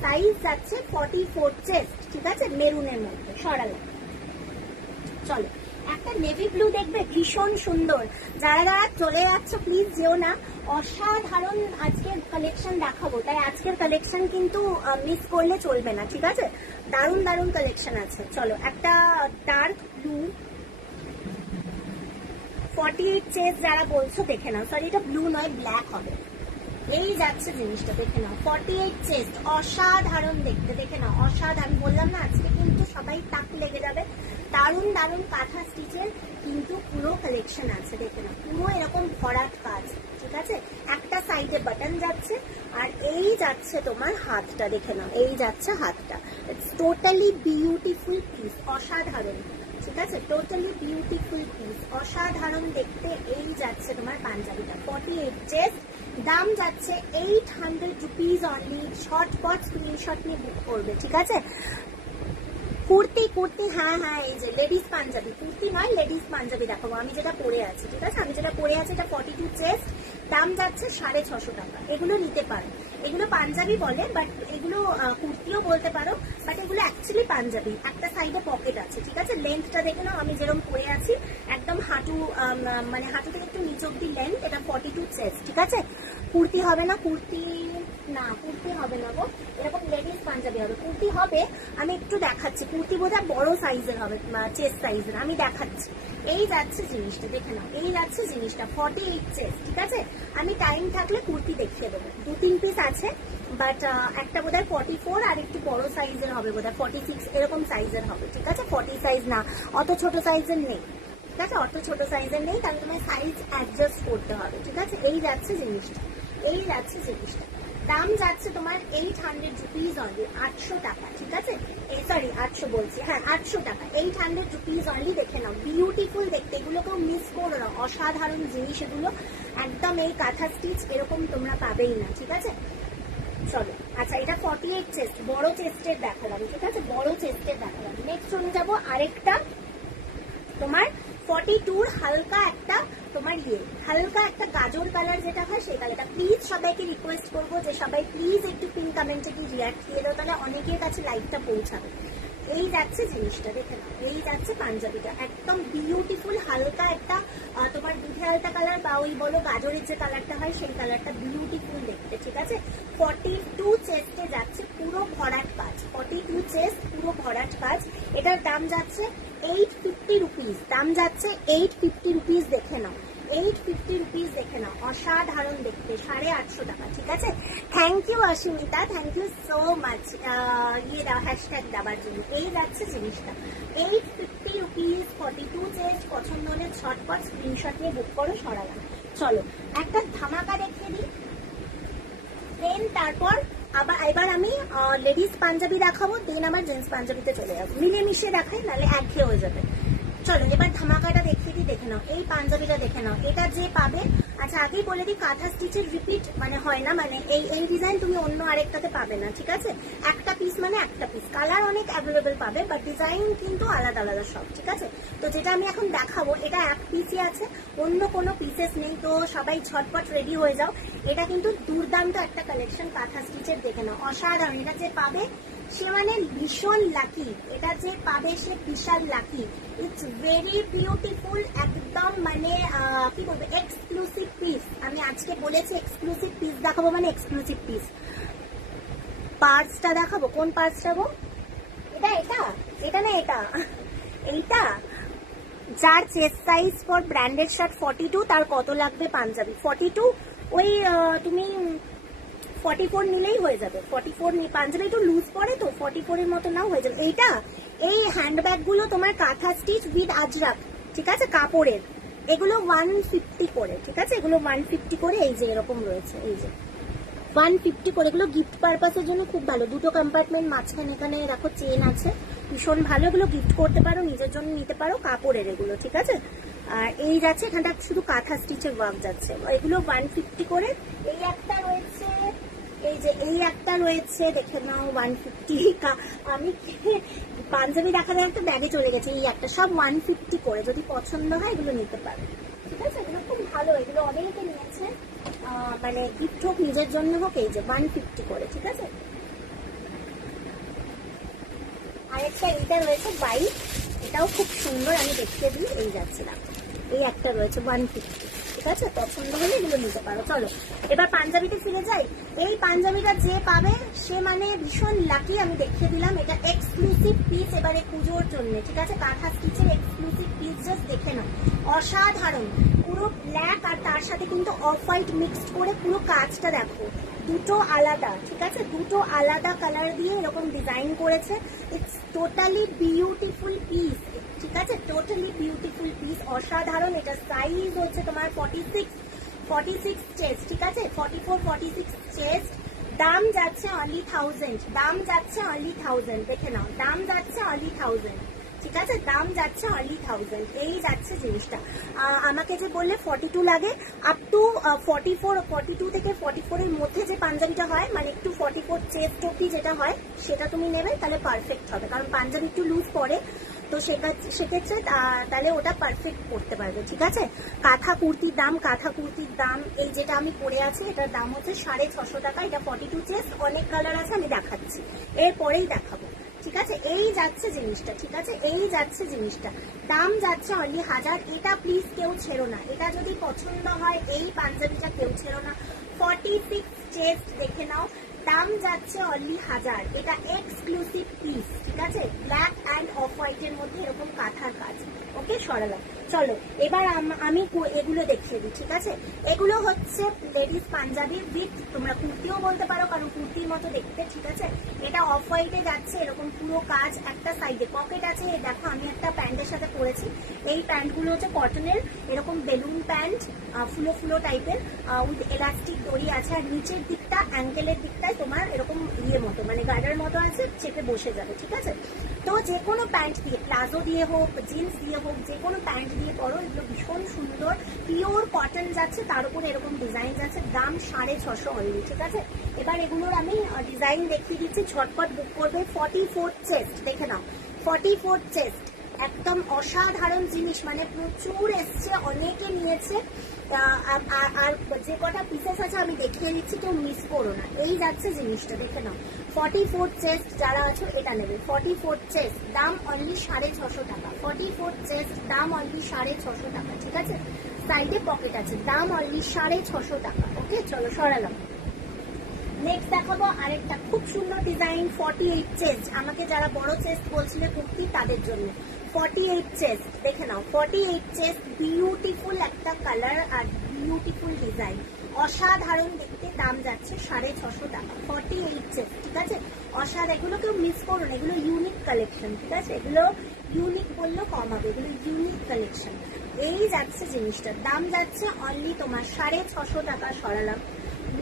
সাইজ যাচ্ছে 44 চেস্ট, ঠিক আছে? মেরুনের মধ্যে সরালাম। চলো একটা নেভি ব্লু দেখবে, ভীষণ সুন্দর। যারা যারা চলে যাচ্ছ প্লিজ যেও না, অসাধারণ আজকের কালেকশন দেখাবো, তাই আজকের কালেকশন কিন্তু মিস করলে চলবে না, ঠিক আছে? দারুণ দারুণ কালেকশন আছে। চলো একটা ডার্ক ব্লু 48 চেস্ট যারা বলছো দেখে নাও, সরি এটা ব্লু নয় ব্ল্যাক হবে। এই যাচ্ছে জিনিসটা দেখে নাও, 48 চেস্ট, অসাধারণ দেখতে, দেখে নাও অসাধারণ। বললাম না আজকে কিন্তু সবাই তাক লেগে যাবে। দারুণ দারুণ কাঁথা স্টিচের কিন্তু পুরো কালেকশন আছে, দেখে নাও পুরো এরকম ভরাট কাজ, ঠিক আছে? একটা সাইডে বাটন যাচ্ছে, আর এই যাচ্ছে তোমার হাতটা, দেখে নাও এই যাচ্ছে হাতটা। ইটস টোটালি বিউটিফুল পিস, অসাধারণ, ঠিক আছে? টোটালি বিউটিফুল পিস, অসাধারণ দেখতে। এই যাচ্ছে তোমার পাঞ্জাবিটা 48 চেস্ট। দাম যাচ্ছে 800 রুপিস অনলি। শর্টপট স্ক্রিনশট নিয়ে বুক করবে, ঠিক আছে? কুর্তি কুর্তি, হ্যাঁ হ্যাঁ, এই যে লেডিস পাঞ্জাবি, কুর্তি নয় লেডিস পাঞ্জাবি দেখাবো। আমি যেটা পরে আছি, ঠিক আছে? আমি যেটা পরে আছি এটা 42 চেস্ট। দাম যাচ্ছে 650 টাকা। এগুলো নিতে পারো, এগুলো পাঞ্জাবি বলে, বাট এগুলো কুর্তিও বলতে পারো, বাট এগুলো অ্যাকচুয়ালি পাঞ্জাবি। একটা সাইডে পকেট আছে, ঠিক আছে? লেন্থটা দেখে নাও, আমি যেরকম পরে আছি একদম হাঁটু, মানে হাঁটু থেকে একটু নিচ অব্দি লেন্থ। এটা 42 চেস্ট, ঠিক আছে? কুর্তি হবে না, কুর্তি না, কুর্তি হবে না গো, এরকম লেডিস পাঞ্জাবি হবে। কুর্তি হবে, আমি একটু দেখাচ্ছি। কুর্তি বোধহয় বড় সাইজের হবে, চেস্ট সাইজের, আমি দেখাচ্ছি। এই যাচ্ছে জিনিসটা, দেখে নাও এই যাচ্ছে জিনিসটা 48 চেস্ট, ঠিক আছে? আমি টাইম থাকলে কুর্তি দেখিয়ে দেবো, 2-3 পিস আছে, বাট একটা বোধহয় 44 আর একটু বড় সাইজের হবে, বোধহয় 46 এরকম সাইজের হবে, ঠিক আছে? 40 সাইজ না, অত ছোট সাইজের নেই, ঠিক আছে? অত ছোট সাইজের নেই, তাহলে তোমার সাইজ অ্যাডজাস্ট করতে হবে, ঠিক আছে? এই যাচ্ছে জিনিসটা, এই যাচ্ছে জিনিসটা। দাম যাচ্ছে তোমার 800 রুপিস অনলি, 800 টাকা, ঠিক আছে? সরি 800 বলছি, হ্যাঁ 800 টাকা, 800 রুপিস অনলি। দেখে নাও বিউটিফুল দেখতে, এগুলোকেও মিস করো না, অসাধারণ জিনিস এগুলো। একদম এই কাঁথা স্টিচ এরকম তোমরা পাবেই না, ঠিক আছে? চলো আচ্ছা, এটা 48 চেস্ট, বড় চেস্টের দেখালাম, ঠিক আছে? বড় চেস্টের দেখালাম। নেক্সট চলে যাবো আরেকটা তোমার 42 হালকা একটা তোমার হালকা একটা গাজর কালার যেটা হয় সেই কালারটা। প্লিজ সবাইকে রিকোয়েস্ট করবো যে সবাই প্লিজ একটু পিন কমেন্টে একটু রিয়াক্ট দিয়ে দাও, তাহলে অনেকের কাছে লাইভটা পৌঁছাবে। এই যাচ্ছে জিনিসটা, দেখে নাও এই যাচ্ছে পাঞ্জাবিটা, একদম বিউটিফুল হালকা একটা তোমার দুধে আলতা কালার, বা ওই বলো গাজরের যে কালারটা হয় সেই কালারটা, বিউটিফুল দেখতে, ঠিক ঠিক আছে। 42 চেস্টে যাচ্ছে, পুরো ভরাট কাজ, 42 চেস্ট পুরো ভরাট কাজ। এটার দাম যাচ্ছে 850 রুপিস, দাম যাচ্ছে 850 রুপিস। দেখে নাও 850 রুপিস, দেখে নাও, অসাধারণ দেখতে, 850 টাকা, ঠিক আছে। Thank you Asmita, thank you so much hashtag দেওয়ার জন্য। এই যাচ্ছে জিনিসটা 850 রুপিস, 42 চেস্ট। পছন্দ হলে ঝটপট স্ক্রিনশট নিয়ে বুক করো, সরালাম। চলো একটা ধামাকা দেখিয়ে দিই, দেন তারপর এবার আমি লেডিস পাঞ্জাবি দেখাবো, দেন আমার জেন্টস পাঞ্জাবিতে চলে যাবো, মিলেমিশে দেখাই, নাহলে একঘেয়ে হয়ে যাবে। চলো এবার ধামাকাটা দেখিয়ে দিই, দেখে নাও এই পাঞ্জাবিটা, দেখে নাও। এটা যে পাবে, আচ্ছা আগেই বলে দিই, কাঁথা স্টিচের রিপিট মানে হয় না, মানে এই ডিজাইন তুমি অন্য আরেকটাতে পাবে না, ঠিক আছে। একটা পিস মানে একটা পিস, কালার অনেক অ্যাভেলেবেল পাবে, বাট ডিজাইন কিন্তু আলাদা আলাদা সব, ঠিক আছে। তো যেটা আমি এখন দেখাবো এটা এক পিসই আছে, অন্য কোনো পিসেস নেই, তো সবাই ঝটপট রেডি হয়ে যাও। এটা কিন্তু দুর্দান্ত একটা কালেকশন কাঁথা স্টিচের, দেখে নাও, অসাধারণ। এটা যে পাবে সে মানে ভীষণ লাকি, এটা যে পাবে সে বিশাল লাকি। ইটস ভেরি বিউটিফুল, একদম মানে কি বলবো, এক্সক্লুসিভ পিস। আমি আজকে বলেছি এক্সক্লুসিভ পিস দেখাবো, মানে এক্সক্লুসিভ পিস। পার্টসটা দেখাবো, কোন পার্টসটা গো? এটা এটা এটা না এটা এইটা, যার chest size for branded shirt 42, তার কত লাগবে পাঞ্জাবি? 42 ওই তুমি 44 নিলেই হয়ে যাবে। 44 পাঞ্জাবি একটু লুজ পড়ে তো, 44 এর মতো নাও হয়ে যাবে। এইটা এই হ্যান্ডব্যাগ গুলো তোমার কাঁথা স্টিচ উইথ আজরাক, ঠিক আছে, কাপড়ের, এগুলো 150 করে, ঠিক আছে, এগুলো 150 করে। এই যে এরকম রয়েছে, এই যে 150 করে, এগুলো গিফট পারপাসের জন্য খুব ভালো। দুটো কম্পার্টমেন্ট, মাঝখানে এখানে দেখো চেন আছে, ভীষণ ভালো। এগুলো গিফট করতে পারো, নিজের জন্য নিতে পারো, কাপড়ের এগুলো, ঠিক আছে। আর এই যাচ্ছে এখানটা শুধু কাঁথা স্টিচের ওয়ার্ক যাচ্ছে, এগুলো 150 করে। এই একটা রয়েছে, এই যে এই একটা রয়েছে, দেখে নাও 150। আমি পাঞ্জাবি দেখা যায় একটা ব্যাগে চলে গেছে, এই একটা, সব 150 করে। যদি পছন্দ হয় এগুলো নিতে পারো, ঠিক আছে। এগুলো খুব ভালো, এগুলো অনেকে নিয়েছে, মানে গিফট হোক নিজের জন্য হোক, এই যে 150 করে, ঠিক আছে। আরেকটা এইটা রয়েছে বাইক, এটাও খুব সুন্দর, আমি দেখিয়ে দিই। এই যাচ্ছে না, এই একটা রয়েছে 150, ঠিক আছে। পছন্দ হলে এগুলো নিতে পারো। চলো এবার পাঞ্জাবিতে ফিরে যাই। এই পাঞ্জাবিটা যে পাবে সে মানে ভীষণ লাকি, আমি দেখিয়ে দিলাম। এটা এক্সক্লুসিভ পিস এবারে পুজোর জন্য, ঠিক আছে। কাঁথা স্টিচের এক্সক্লুসিভ পিস, জাস্ট দেখে নাও, অসাধারণ। পুরো ব্ল্যাক আর তার সাথে কিন্তু অফ হোয়াইট মিক্সড করে পুরো কাজটা দেখো, দুটো আলাদা, ঠিক আছে, দুটো আলাদা কালার দিয়ে এরকম ডিজাইন করেছে। ইটস টোটালি বিউটিফুল পিস, ঠিক আছে, টোটালি বিউটিফুল পিস, অসাধারণ। এটা সাইজ হচ্ছে তোমার 46 চেস্ট, ঠিক আছে, 44 46 চেস্ট। দাম যাচ্ছে অনলি 1000, দাম যাচ্ছে অনলি 1000, দেখে নাও, দাম যাচ্ছে অনলি 1000, ঠিক আছে, দাম যাচ্ছে অনলি 1000। এই যাচ্ছে জিনিসটা। আমাকে যে বললে 42 লাগে, আপ টু 42 থেকে 44 এর মধ্যে যে পাঞ্জাবিটা হয়, মানে একটু 44 চেস্ট অব্দি যেটা হয়, সেটা তুমি নেবে, তাহলে পারফেক্ট হবে। কারণ পাঞ্জাবি একটু লুজ পড়ে, তো সেক্ষেত্রে তাহলে ওটা পারফেক্ট করতে পারবে, ঠিক আছে। কাঁথা কুর্তির দাম, এই যেটা আমি পরে আছি এটার দাম হচ্ছে 650 টাকা। এটা 42 চেস্ট, অনেক কালার আছে, আমি দেখাচ্ছি, এরপরেই দেখাবো, ঠিক আছে। এই যাচ্ছে জিনিসটা, ঠিক আছে, এই যাচ্ছে জিনিসটা, দাম যাচ্ছে অনলি 1000। এটা প্লিজ কেউ ছেড়ো না, এটা যদি পছন্দ হয় এই পাঞ্জাবিটা কেউ ছেড়ো না। 46 চেস্ট, দেখে নাও, দাম যাচ্ছে অনলি 1000। এটা এক্সক্লুসিভ পিস, ঠিক আছে, ব্ল্যাক অ্যান্ড অফ হোয়াইটের মধ্যে এরকম কাঁথার কাজ। ওকে, সরালাম। চলো এবার আমি এগুলো দেখিয়ে দিই, ঠিক আছে। এগুলো হচ্ছে লেডিস পাঞ্জাবি উইথ, তোমরা কুর্তিও বলতে পারো, কারণ কুর্তির মতো দেখতে, ঠিক আছে। এটা অফ হোয়াইটে যাচ্ছে, এরকম পুরো কাজ, একটা সাইডে পকেট আছে। দেখো আমি একটা প্যান্টের সাথে পরেছি, এই প্যান্টগুলো হচ্ছে কটনের, এরকম বেলুন প্যান্ট, ফুলো ফুলো টাইপের, উইথ এলাস্টিক দড়ি আছে। আর নিচের দিকটা, অ্যাঙ্কেলের দিকটায় তোমার এরকম মতো, মানে গার্ডার মতো আছে, চেপে বসে যাবে, ঠিক আছে। তো যে কোনো প্যান্ট দিয়ে, প্লাজো দিয়ে হোক, জিন্স দিয়ে হোক, যে কোনো প্যান্ট দিয়ে পরো, এগুলো ভীষণ সুন্দর, পিওর কটন যাচ্ছে, তার উপরে এরকম ডিজাইন যাচ্ছে। দাম 650 অনলি, ঠিক আছে। এবার এগুলোর আমি ডিজাইন দেখিয়ে দিচ্ছি, ঝটপট বুক করবে। 44 চেস্ট, দেখে নাও, 44 চেস্ট, একদম অসাধারণ জিনিস, মানে প্রচুর এসছে, অনেকে নিয়েছে। আর যে কটা পিসেস আছে আমি দেখিয়ে দিচ্ছি, কেউ মিস করো না। এই যাচ্ছে জিনিসটা, দেখে নাও, 44 চেস্ট যারা আছো এটা নেবে। 44 চেস্ট, দাম অনলি 650 টাকা। 44 চেস্ট, দাম অনলি 650 টাকা, ঠিক আছে। সাইডে পকেট আছে, দাম অনলি 650 টাকা। ওকে, চলো সরালাম। নেক্সট দেখাবো আরেকটা খুব সুন্দর ডিজাইন 48 চেস্ট। আমাকে যারা বড় চেস্ট বলছিলে কুর্তি তাদের জন্য 48 চেস্ট দেখে নাও। 48 চেস্ট, বিউটিফুল একটা কালার আর বিউটিফুল ডিজাইন, অসাধারণ দেখতে। দাম যাচ্ছে 650 টাকা। 48 চেস্ট, ঠিক আছে, অসাধারণ। এগুলো কেউ মিস করো না, এগুলো ইউনিক কালেকশন, ঠিক আছে, এগুলো ইউনিক বললেও কম হবে, এগুলো ইউনিক কালেকশন। এই যাচ্ছে জিনিসটার দাম যাচ্ছে অনলি তোমার 650 টাকা। সরালাম।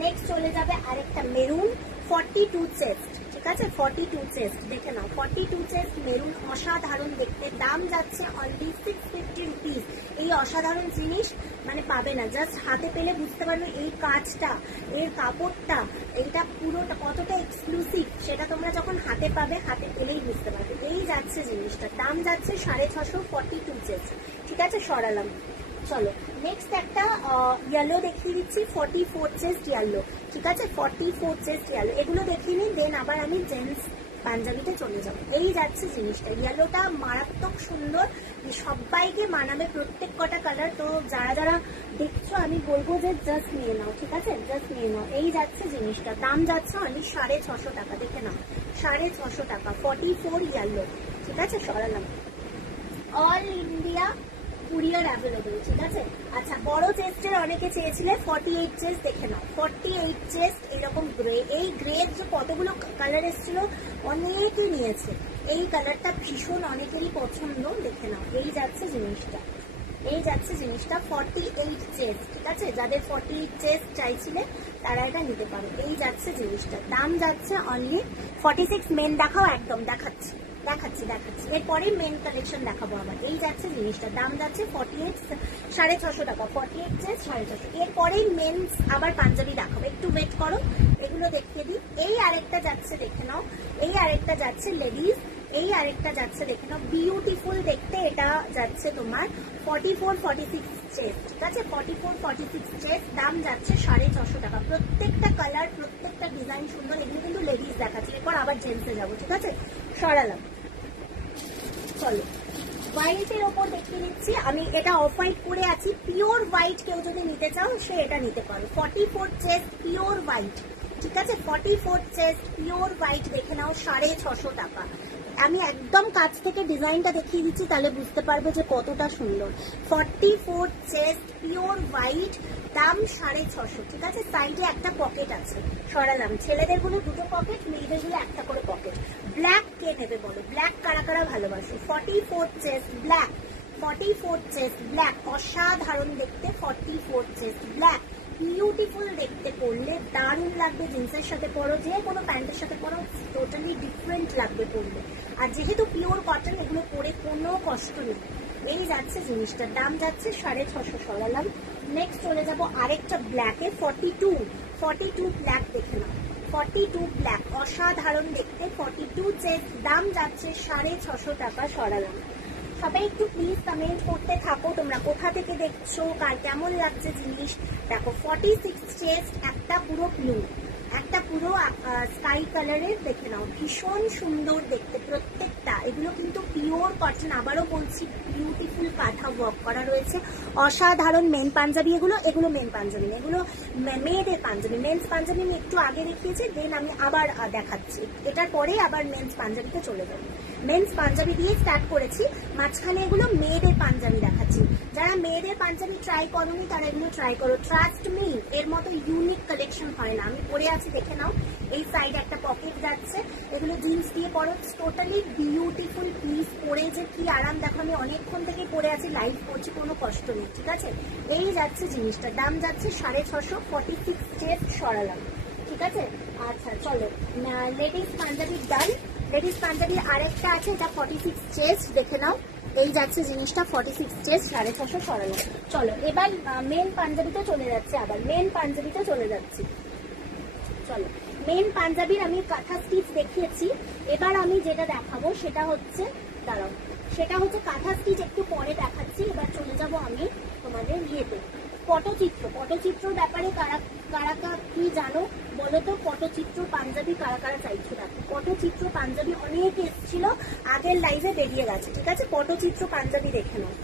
নেক্সট চলে যাবে আরেকটা মেরুন 42 চেস্ট, ঠিক আছে, 42 চেস্ট দেখে নাও। 42 চেস্ট মেরুন, অসাধারণ দেখতে। দাম যাচ্ছে অনলি 650 রুপিস। এই অসাধারণ জিনিস মানে পাবে না, জাস্ট হাতে পেলে বুঝতে পারবে এই কাজটা, এর কাপড়টা, এইটা পুরোটা কতটা এক্সক্লুসিভ সেটা তোমরা যখন হাতে পাবে, হাতে পেলেই বুঝতে পারবে। এই যাচ্ছে জিনিসটা, দাম যাচ্ছে 650, 42 চেস্ট, ঠিক আছে। সরালাম। চলো নেক্সট একটা ইয়েলো দেখিয়ে দিচ্ছি 44 চেস্ট ইয়েলো, ঠিক আছে, 44 চেস্ট ইয়েলো। এগুলো দেখিয়ে নিই, দেন আবার আমি জেন্টস পাঞ্জাবিতে চলে যাবো। এই যাচ্ছে জিনিসটা, ইয়েলোটা মারাত্মক সুন্দর, সবাইকে মানাবে প্রত্যেক কটা কালার। তো যারা যারা দেখছো আমি বলবো যে জাস্ট নিয়ে নাও, ঠিক আছে, জাস্ট নিয়ে নাও। এই যাচ্ছে জিনিসটা, দাম যাচ্ছে অনলি 650 টাকা, দেখে নাও 650 টাকা। 44 ইয়েলো, ঠিক আছে। সরালাম। অল ইন্ডিয়া কুরিয়ার অ্যাভেলেবল, ঠিক আছে। আচ্ছা, বড় চেস্টের অনেকে চেয়েছিলে 48 চেস্ট, দেখে নাও 48 চেস্ট এরকম গ্রে। এই গ্রে যে কতগুলো কালার এসেছিল অনেকেই নিয়েছে, এই কালারটা ভীষণ অনেকেরই পছন্দ, দেখে নাও। এই যাচ্ছে জিনিসটা, এই যাচ্ছে জিনিসটা 48 চেস্ট, ঠিক আছে। যাদের 48 চেস্ট চাইছিলে তারা এটা নিতে পারো। এই যাচ্ছে জিনিসটা, দাম যাচ্ছে অনলি 46। মেন দেখাও, একদম দেখাচ্ছি দেখাচ্ছি দেখাচ্ছি। এরপরে মেন কালেকশন দেখাবো আবার। এই যাচ্ছে জিনিসটা, দাম যাচ্ছে 48, 650 টাকা। 48 চেস্ট 650। এরপরেই মেন্স আবার পাঞ্জাবি দেখাবো, একটু ওয়েট করো, এগুলো দেখিয়ে দিই। এই আরেকটা যাচ্ছে, দেখে নাও। এই আরেকটা যাচ্ছে লেডিস, এই আরেকটা যাচ্ছে, দেখে নাও, বিউটিফুল দেখতে। এটা যাচ্ছে তোমার 44, 46 চেস্ট, ঠিক আছে, 44, 46 চেস্ট। দাম যাচ্ছে 650 টাকা। প্রত্যেকটা কালার, প্রত্যেকটা ডিজাইন সুন্দর। এগুলো কিন্তু লেডিস দেখাচ্ছি, এরপর আবার জেন্টসে যাবো, ঠিক আছে। সরালাম। চলো হোয়াইটের ওপর দেখিয়ে দিচ্ছি আমি। এটা অফ হোয়াইট পরে আছি, পিওর হোয়াইট। কেউ যদি নিতে চাও সে এটা নিতে পারো। 44 চেস্ট পিওর হোয়াইট, ঠিক আছে, 44 চেস্ট পিওর হোয়াইট, দেখে নাও 650 টাকা। আমি একদম কাছ থেকে ডিজাইনটা দেখিয়ে দিচ্ছি, তাহলে বুঝতে পারবে যে কতটা সুন্দর। 44 চেস্ট পিওর হোয়াইট, দাম 650, ঠিক আছে। সাইডে একটা পকেট আছে। সরালাম। ছেলেদের গুলো দুটো পকেট, মেয়েদের গুলো একটা করে পকেট। ব্ল্যাক কে নেবে বলো, ব্ল্যাক কারা কারা ভালোবাসো। 44 চেস্ট ব্ল্যাক, 44 চেস্ট ব্ল্যাক, অসাধারণ দেখতে। 44 চেস্ট ব্ল্যাক, বিউটিফুল দেখতে। পরলে দারুণ লাগবে, জিন্সের সাথে পরো, যে কোনো প্যান্টের সাথে পরো, টোটালি ডিফারেন্ট লাগবে পরলে। আর যেহেতু পিওর কটন, এগুলো পরে কোনো কষ্ট নেই। এই যাচ্ছে জিনিসটার, দাম যাচ্ছে 650। সরালাম। নেক্সট চলে যাব আরেকটা ব্ল্যাকে 42 ব্ল্যাক, দেখে নাও 42 ব্ল্যাক, অসাধারণ দেখতে। 42 চেস্ট, দাম যাচ্ছে 650 টাকা। সরালাম। সবাই একটু প্লিজ কমেন্ট করতে থাকো, তোমরা কোথা থেকে দেখছো, কার কেমন লাগছে জিনিস। দেখো 46 চেস্ট, একটা পুরো ব্লু, একটা পুরো স্কাই কালারের, দেখে নাও ভীষণ সুন্দর দেখতে প্রত্যেকটা। এগুলো কিন্তু পিওর কটন, আবারও বলছি, বিউটিফুল কাঁথা ওয়ার্ক করা রয়েছে, অসাধারণ। মেন পাঞ্জাবি এগুলো, এগুলো মেন পাঞ্জাবি, এগুলো মেয়েদের পাঞ্জাবি। মেন্স পাঞ্জাবি আমি একটু আগে দেখিয়েছি, দেন আমি আবার দেখাচ্ছি। এটার পরে আবার মেন্স পাঞ্জাবিতে চলে যাবো। মেন্স পাঞ্জাবি দিয়ে স্টার্ট করেছি, মাঝখানে এগুলো মেয়েদের পাঞ্জাবি দেখাচ্ছি। যারা মেয়েদের পাঞ্জাবি ট্রাই করোনি তারা এগুলো ট্রাই করো, ট্রাস্ট মি, এর মতো ইউনিক কালেকশন হয় না। আমি পরে আছি, দেখে নাও। এই সাইডে একটা পকেট যাচ্ছে, এগুলো জিন্স দিয়ে পরো, টোটালি বিউটিফুল পিস। পরে যে কি আরাম দেখো, আমি অনেকক্ষণ থেকে পরে আছি, লাইভ করছি, কোনো কষ্ট নেই, ঠিক আছে। এই যাচ্ছে জিনিসটা, দাম যাচ্ছে 650। 46 চেস্ট। সরালাম, ঠিক আছে। আচ্ছা চলো, লেডিস পাঞ্জাবি ডান। লেডিস পাঞ্জাবি আরেকটা আছে, এটা 46 চেস্ট, দেখে নাও। এই যাচ্ছে জিনিসটা 46 চেস্ট, 650। সরালাম। চলো এবার মেন পাঞ্জাবিতে চলে যাচ্ছে, আবার মেন পাঞ্জাবিতে চলে যাচ্ছি। চলো, মেন পাঞ্জাবির আমি কাঁথা স্টিচ দেখিয়েছি, এবার আমি যেটা দেখাবো সেটা হচ্ছে, দাঁড়াও, সেটা হচ্ছে কাঁথা স্টিচ একটু পরে দেখাচ্ছি। এবার চলে যাব আমি তোমাদের ইয়েতে, পটচিত্র। পটচিত্রর ব্যাপারে কারা কারা কি জানো বলো তো? পটচিত্র পাঞ্জাবি কারা কারা চাইছো? দেখো পটচিত্র পাঞ্জাবি অনেক এসেছিল, আগের লাইভে বেরিয়ে গেছে, ঠিক আছে। পটচিত্র পাঞ্জাবি দেখে নাও।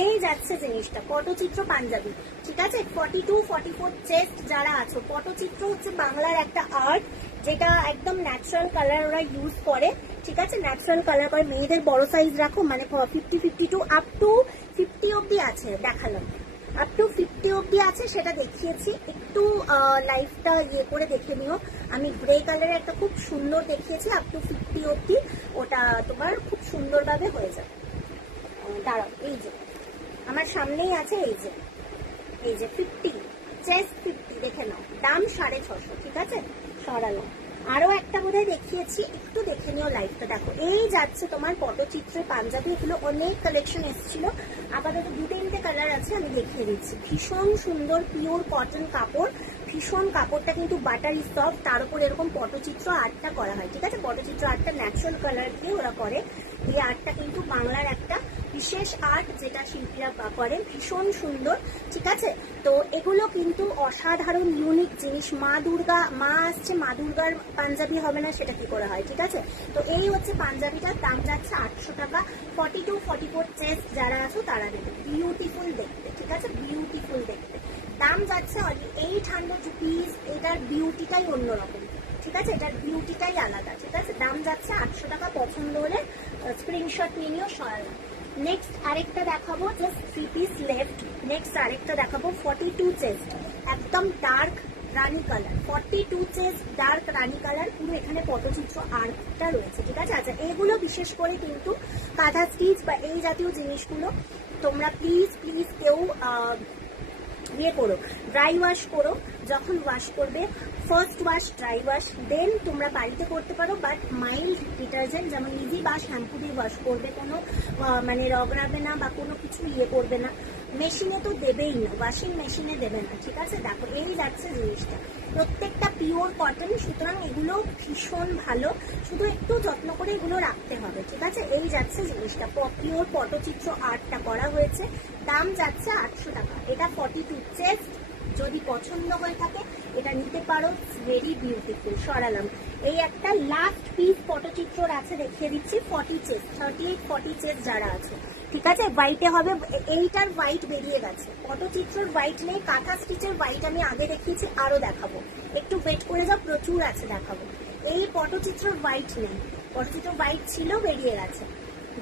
এই যাচ্ছে জিনিসটা পটচিত্র পাঞ্জাবি, ঠিক আছে। 42, 44 চেস্ট যারা আছো, পটচিত্র হচ্ছে বাংলার একটা আর্ট, যেটা একদম ন্যাচারাল কালার ওরা ইউজ করে, ঠিক আছে। ন্যাচারাল কালার করে, মেয়েদের বড় সাইজ রাখো, মানে 50, 52 আপ টু 50 অব্দি আছে, দেখালাম আপ টু 50 অব্দি আছে, সেটা দেখিয়েছি। একটু লাইফটা ইয়ে করে দেখে নিও। আমি গ্রে কালারের একটা খুব সুন্দর দেখিয়েছি আপ টু 50 অব্দি, ওটা তোমার খুব সুন্দরভাবে হয়ে যাবে। দাঁড়াও, এই যে আমার সামনেই আছে, এই যে 50 চেস্ট 50, দেখে নাও, দাম 650, ঠিক আছে। সরালো আরো একটা বোধহয় দেখিয়েছি, একটু দেখে নিও লাইভটা। দেখো এই যাচ্ছে তোমার পটচিত্রের পাঞ্জাবি, এগুলো অনেক কালেকশন এসেছিল, আপাতত 2-3টে কালার আছে, আমি দেখিয়ে দিচ্ছি। ভীষণ সুন্দর পিওর কটন কাপড়, ভীষণ কাপড়টা কিন্তু বাটারি সফট, তার উপর এরকম পটচিত্র আর্টটা করা হয়, ঠিক আছে। পটচিত্র আর্টটা ন্যাচারাল কালার দিয়ে ওরা করে, এই আর্টটা কিন্তু বাংলার একটা বিশেষ আর্ট, যেটা শিল্পীরা করেন, ভীষণ সুন্দর, ঠিক আছে। তো এগুলো কিন্তু অসাধারণ ইউনিক জিনিস। মা দুর্গা, মা আসছে, মা দুর্গার পাঞ্জাবি হবে না সেটা কি করে হয়, ঠিক আছে। তো এই হচ্ছে পাঞ্জাবিটার দাম যাচ্ছে 800 টাকা। 42, 44 চেস্ট যারা আছো তারা নেবে, বিউটিফুল দেখতে, ঠিক আছে, বিউটিফুল দেখতে। দাম যাচ্ছে 800 রুপিস, এটার বিউটিটাই অন্যরকম, ঠিক আছে, এটার বিউটিটাই আলাদা, ঠিক আছে। দাম যাচ্ছে 800 টাকা। পছন্দ হলে স্ক্রিনশট নিয়ে নিও, সরালাম। নেক্সট আরেকটা দেখাবো, জাস্ট 3 পিস লেফট। নেক্সট আরেকটা দেখাবো 42 চেস্ট, একদম ডার্ক রানী কালার, 42 চেস্ট ডার্ক রানী কালার, পুরো এখানে পটচিত্র আর্টটা রয়েছে, ঠিক আছে। আচ্ছা, এগুলো বিশেষ করে কিন্তু কাঁথা স্টিচ বা এই জাতীয় জিনিসগুলো তোমরা প্লিজ কেউ ইয়ে করো, ড্রাই ওয়াশ করো। যখন ওয়াশ করবে, ফার্স্ট ওয়াশ ড্রাই ওয়াশ, দেন তোমরা বাড়িতে করতে পারো, বাট মাইল্ড ডিটারজেন্ট যেমন ইজি বা শ্যাম্পু দিয়ে ওয়াশ করবে, কোনো মানে রগড়াবে না বা কোনো কিছু ইয়ে করবে না। মেশিনে তো দেবেই না, ওয়াশিং মেশিনে দেবে না, ঠিক আছে। দেখো এই যাচ্ছে জিনিসটা, প্রত্যেকটা পিওর কটন, সুতরাং এগুলো ভীষণ ভালো, শুধু একটু যত্ন করে এগুলো রাখতে হবে, ঠিক আছে। এই যাচ্ছে জিনিসটা, পিওর পটচিত্র আর্টটা করা হয়েছে, দাম যাচ্ছে 800 টাকা। এটা 42 চেস্ট, যদি পছন্দ হয়ে থাকে এটা নিতে পারো, ভেরি বিউটিফুল। সরালাম। এই একটা লাস্ট পিস পটচিত্র আছে, দেখিয়ে দিচ্ছি। 40 চেস্ট, 38, 40 চেস্ট যারা আছে, ঠিক আছে। হোয়াইটে হবে, এইটার হোয়াইট বেরিয়ে গেছে, পটচিত্রের হোয়াইট নেই। কাঁথা স্টিচের হোয়াইট আমি আগে দেখিয়েছি, আরো দেখাবো, একটু ওয়েট করে যাও, প্রচুর আছে দেখাবো। এই পটচিত্রের হোয়াইট নেই, পটচিত্র হোয়াইট ছিল, বেরিয়ে গেছে।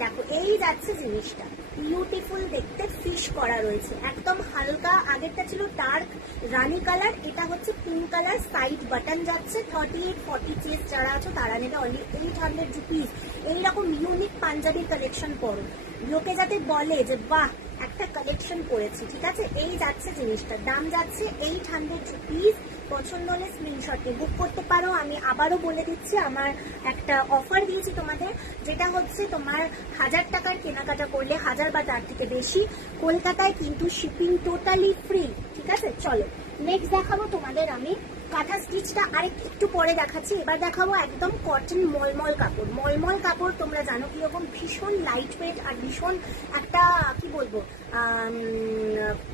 দেখো এই যাচ্ছে জিনিসটা, বিউটিফুল দেখতে, ফিশ করা রয়েছে, একদম হালকা। আগেরটা ছিল ডার্ক রানী কালার, এটা হচ্ছে পিঙ্ক কালার, সাইড বাটন যাচ্ছে। 38, 40 চেস্ট যারা আছো তারা নেবে অনলি 800 রুপিস। এইরকম ইউনিক পাঞ্জাবির কালেকশন করো, লোকে যাতে বলে যে বাহ একটা কালেকশন করেছি, ঠিক আছে। এই যাচ্ছে জিনিসটা, দাম যাচ্ছে 800 রুপিস। পছন্দ হলে স্ক্রিনশট নিয়ে বুক করতে পারো। আমি আবারও বলে দিচ্ছি, আমার একটা অফার দিয়েছি তোমাদের, যেটা হচ্ছে তোমার 1000 টাকার কেনাকাটা করলে, 1000 বা তার থেকে বেশি, কলকাতায় কিন্তু শিপিং টোটালি ফ্রি, ঠিক আছে। চলো নেক্সট দেখাবো তোমাদের আমি কাঁথা স্টিচটা, একটু পরে দেখাচ্ছি। এবার দেখাবো একদম কটন মলমল কাপড়। মলমল কাপড় তোমরা জানো কিরকম, ভীষণ লাইট ওয়েট আর ভীষণ একটা কি বলবো,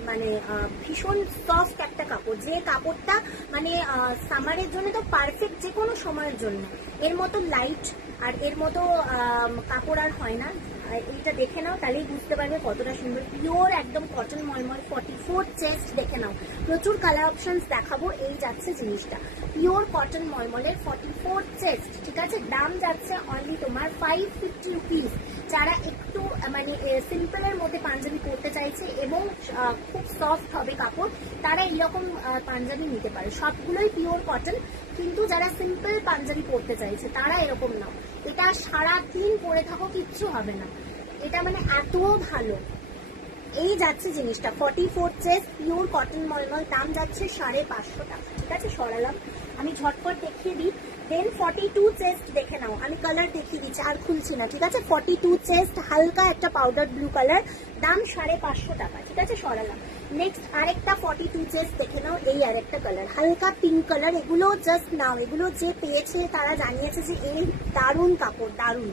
মানে ভীষণ সফট একটা কাপড়, যে কাপড়টা মানে সামারের জন্য তো পারফেক্ট, যে কোনো সময়ের জন্য। এর মতো লাইট আর এর মতো কাপড় আর হয় না। এইটা দেখে নাও, তাহলেই বুঝতে পারবে কতটা সুন্দর, পিওর একদম কটন মলমল। 44 চেস্ট দেখে নাও, প্রচুর কালার অপশনস দেখাবো। এই যাচ্ছে জিনিসটা, পিওর কটন মলমলের 44 চেস্ট, ঠিক আছে। দাম যাচ্ছে অনলি তোমার 550 রুপিস। যারা একটু মানে সিম্পলের মধ্যে পাঞ্জাবি পরতে চাইছে এবং খুব সফট হবে কাপড়, তারা এইরকম পাঞ্জাবি নিতে পারে। সবগুলোই পিওর কটন, কিন্তু যারা সিম্পল পাঞ্জাবি পরতে চাইছে তারা এরকম নাও। এটা সারাদিন পরে থাকো, কিচ্ছু হবে না, এটা মানে এত ভালো। এই যাচ্ছে জিনিসটা, 44 চেস্ট পিওর কটন মলমল, দাম যাচ্ছে 550 টাকা, ঠিক আছে। সরালাম, আমি ঝটপট দেখিয়ে দিই। দেন 42 চেস্ট দেখে নাও, আমি কালার দেখিয়ে দিচ্ছি, আর খুলছি না, ঠিক আছে। 42 চেস্ট, হালকা একটা পাউডার ব্লু কালার, দাম 550 টাকা, ঠিক আছে। সরালাম। নেক্সট আরেকটা 42 চেস্ট দেখে নাও, এই আরেকটা কালার, হালকা পিঙ্ক কালার। এগুলো জাস্ট নাও, এগুলো যে পেয়েছে তারা জানিয়েছে যে এই দারুণ কাপড়, দারুণ।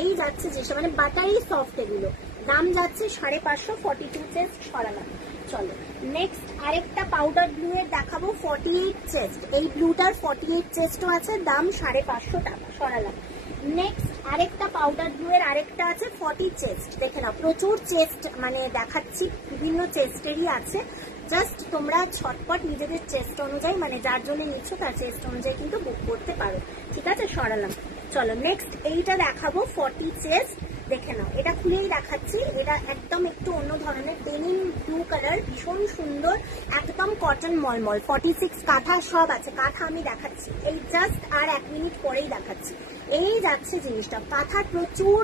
এই যাচ্ছে যে মানে বাটারি সফট, এগুলো দাম যাচ্ছে 550, 42 চেস্ট। সরালাম। চলো নেক্সট আরেকটা পাউডার ব্লু এর দেখাবো, 48 চেস্ট। এই ব্লুটার 48 চেস্টও আছে, দাম 550 টাকা। সরালাম। নেক্সট আরেকটা পাউডার ব্লু এর আরেকটা আছে 40 চেস্ট। দেখে নাও, প্রচুর চেস্ট মানে দেখাচ্ছি, বিভিন্ন চেস্টেরই আছে। জাস্ট তোমরা ছটপট নিজেদের চেস্ট অনুযায়ী, মানে যার জন্য নিচ্ছ তার চেস্ট অনুযায়ী কিন্তু বুক করতে পারো। ঠিক আছে, সরালাম। চলো নেক্সট এইটা দেখাবো 40 চেস্ট। দেখে নাও, এটা খুলেই দেখাচ্ছি। এটা একদম একটু অন্য ধরনের ডেনিম ব্লু কালার, ভীষণ সুন্দর, একদম কটন মলমল। 46 কাঁথা সব আছে। কাঁথা আমি দেখাচ্ছি এই জাস্ট আর 1 মিনিট পরেই দেখাচ্ছি। এই যাচ্ছে জিনিসটা, কাঁথার প্রচুর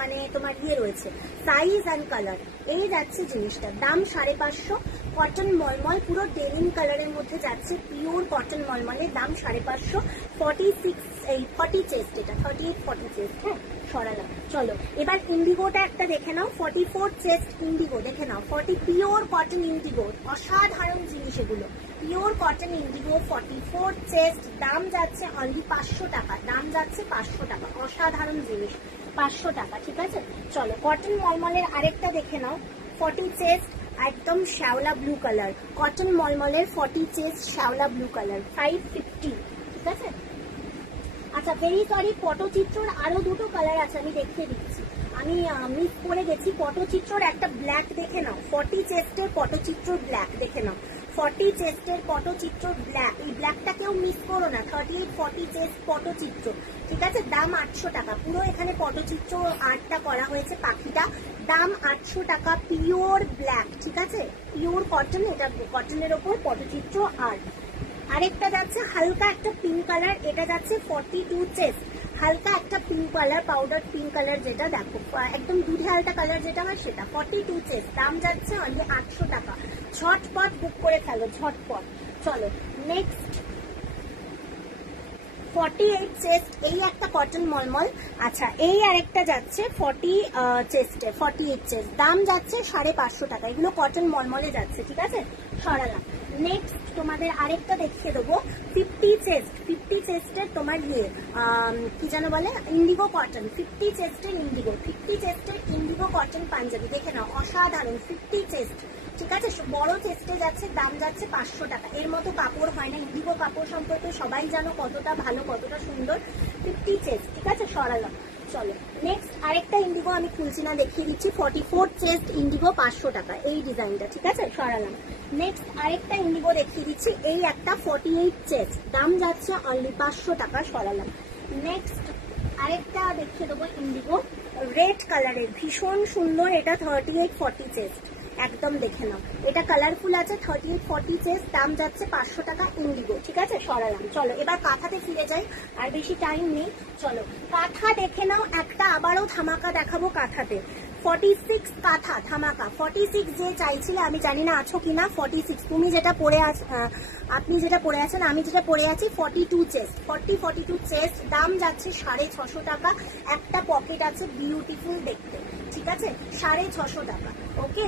মানে তোমার ইয়ে রয়েছে, সাইজ অ্যান্ড কালার। এই যাচ্ছে জিনিসটা, দাম 550। কটন মলমল, পুরো ডেনিম কালারের মধ্যে যাচ্ছে, পিওর কটন মলমলের, দাম 550। 40 চেস্ট, এটা 38 40 চেস্ট। হ্যাঁ, সরালাম। চলো এবার ইন্ডিগোটা একটা দেখে নাও, 44 চেস্ট ইন্ডিগো। দেখে নাও, 40 পিওর কটন ইন্ডিগো, অসাধারণ জিনিস এগুলো। পিওর কটন ইন্ডিগো 44 চেস্ট, দাম যাচ্ছে অনলি 500 টাকা। দাম যাচ্ছে 500 টাকা, অসাধারণ জিনিস, 500 টাকা। ঠিক আছে, চলো কটন মলমলের আরেকটা দেখে নাও, 40 চেস্ট, একদম শ্যাওলা ব্লু কালার, কটন মলমলের 40 চেস্ট শ্যাওলা ব্লু কালার, 550। ঠিক আছে, আচ্ছা ভেরি সরি, পটচিত্রর আরো দুটো কালার আছে, আমি দেখিয়ে দিচ্ছি। আমি মিস করে গেছি, পটচিত্রর একটা ব্ল্যাক দেখে নাও, 40 চেস্টের পটচিত্র ব্ল্যাক। দেখে নাও, 40 চেস্টের পটচিত্র ব্ল্যাক, এই ব্ল্যাকটা কেউ মিস করো না। 38 40 চেস্ট পটচিত্র। ঠিক আছে, দাম 800 টাকা। পুরো এখানে পটচিত্র আর্টটা করা হয়েছে, পাখিটা, দাম 800 টাকা, পিওর ব্ল্যাক। ঠিক আছে, পিওর কটন, এটা কটনের ওপর পটচিত্র আর্ট। আরেকটা যাচ্ছে হালকা একটা পিঙ্ক কালার, এটা যাচ্ছে 42 চেস্ট, হালকা একটা pink colour, powder pink colour, যেটা দেখো একদম দুধে হালকা কালার যেটা হয় সেটা, 42 চেস্ট, দাম যাচ্ছে অনলি 800 টাকা। ঝটপট বুক করে ফেলো, ঝটপট। চলো নেক্সট 48 চেস্ট, এই একটা কটন মলমল। আচ্ছা, এই আরেকটা যাচ্ছে 40 চেস্টে, 48 চেস্ট, দাম যাচ্ছে 550 টাকা। এগুলো কটন মলমলে যাচ্ছে। ঠিক আছে, সরালাম। নেক্সট তোমাদের আরেকটা দেখিয়ে দেবো, 50 চেস্ট। 50 চেস্টের তোমার ইয়ে কি যেন বলে, ইন্ডিগো কটন, 50 চেস্টের ইন্ডিগো, 50 চেস্টের ইন্ডিগো কটন পাঞ্জাবি। দেখে নাও, অসাধারণ, 50 চেস্ট। ঠিক আছে, বড় চেস্টে যাচ্ছে, দাম যাচ্ছে 500 টাকা। এর মতো কাপড় হয় না, ইন্ডিগো কাপড় সম্পর্কে সবাই জানো কতটা ভালো, কতটা সুন্দর। 50 চেস্ট। ঠিক আছে, সরালাম। চলো নেক্সট আরেকটা ইন্ডিগো আমি খুলছি না, দেখিয়ে দিচ্ছি, 44 চেস্ট ইন্ডিগো, 500 টাকা এই ডিজাইনটা। ঠিক আছে, সরালাম। নেক্সট আরেকটা ইন্ডিগো দেখিয়ে দিচ্ছি, এই একটা 48 চেস্ট, দাম যাচ্ছে অনলি 500 টাকা। সরালাম। নেক্সট আরেকটা দেখিয়ে দেবো ইন্ডিগো, রেড কালারের, ভীষণ সুন্দর, এটা 38 40 চেস্ট, একদম দেখে নাও, এটা কালারফুল আছে, 38 40 চেস্ট, দাম যাচ্ছে 500 টাকা ইন্ডিগো। ঠিক আছে, সরালাম। চলো এবার কাঁথাতে ফিরে যাই, আর বেশি টাইম নেই। চলো কাঁথা দেখে নাও, একটা আবারও ধামাকা দেখাবো কাঁথাতে, 46 কাঁথা ধামাকা। 46 যে চাইছিলে, আমি জানি না আছো কিনা, 46 তুমি যেটা পরে আছ, আপনি যেটা পরে আছেন, আমি যেটা পরে আছি, 42 চেস্ট, 42 চেস্ট, দাম যাচ্ছে 650 টাকা। একটা পকেট আছে, বিউটিফুল দেখতে। ঠিক আছে, 650 টাকা। ওকে,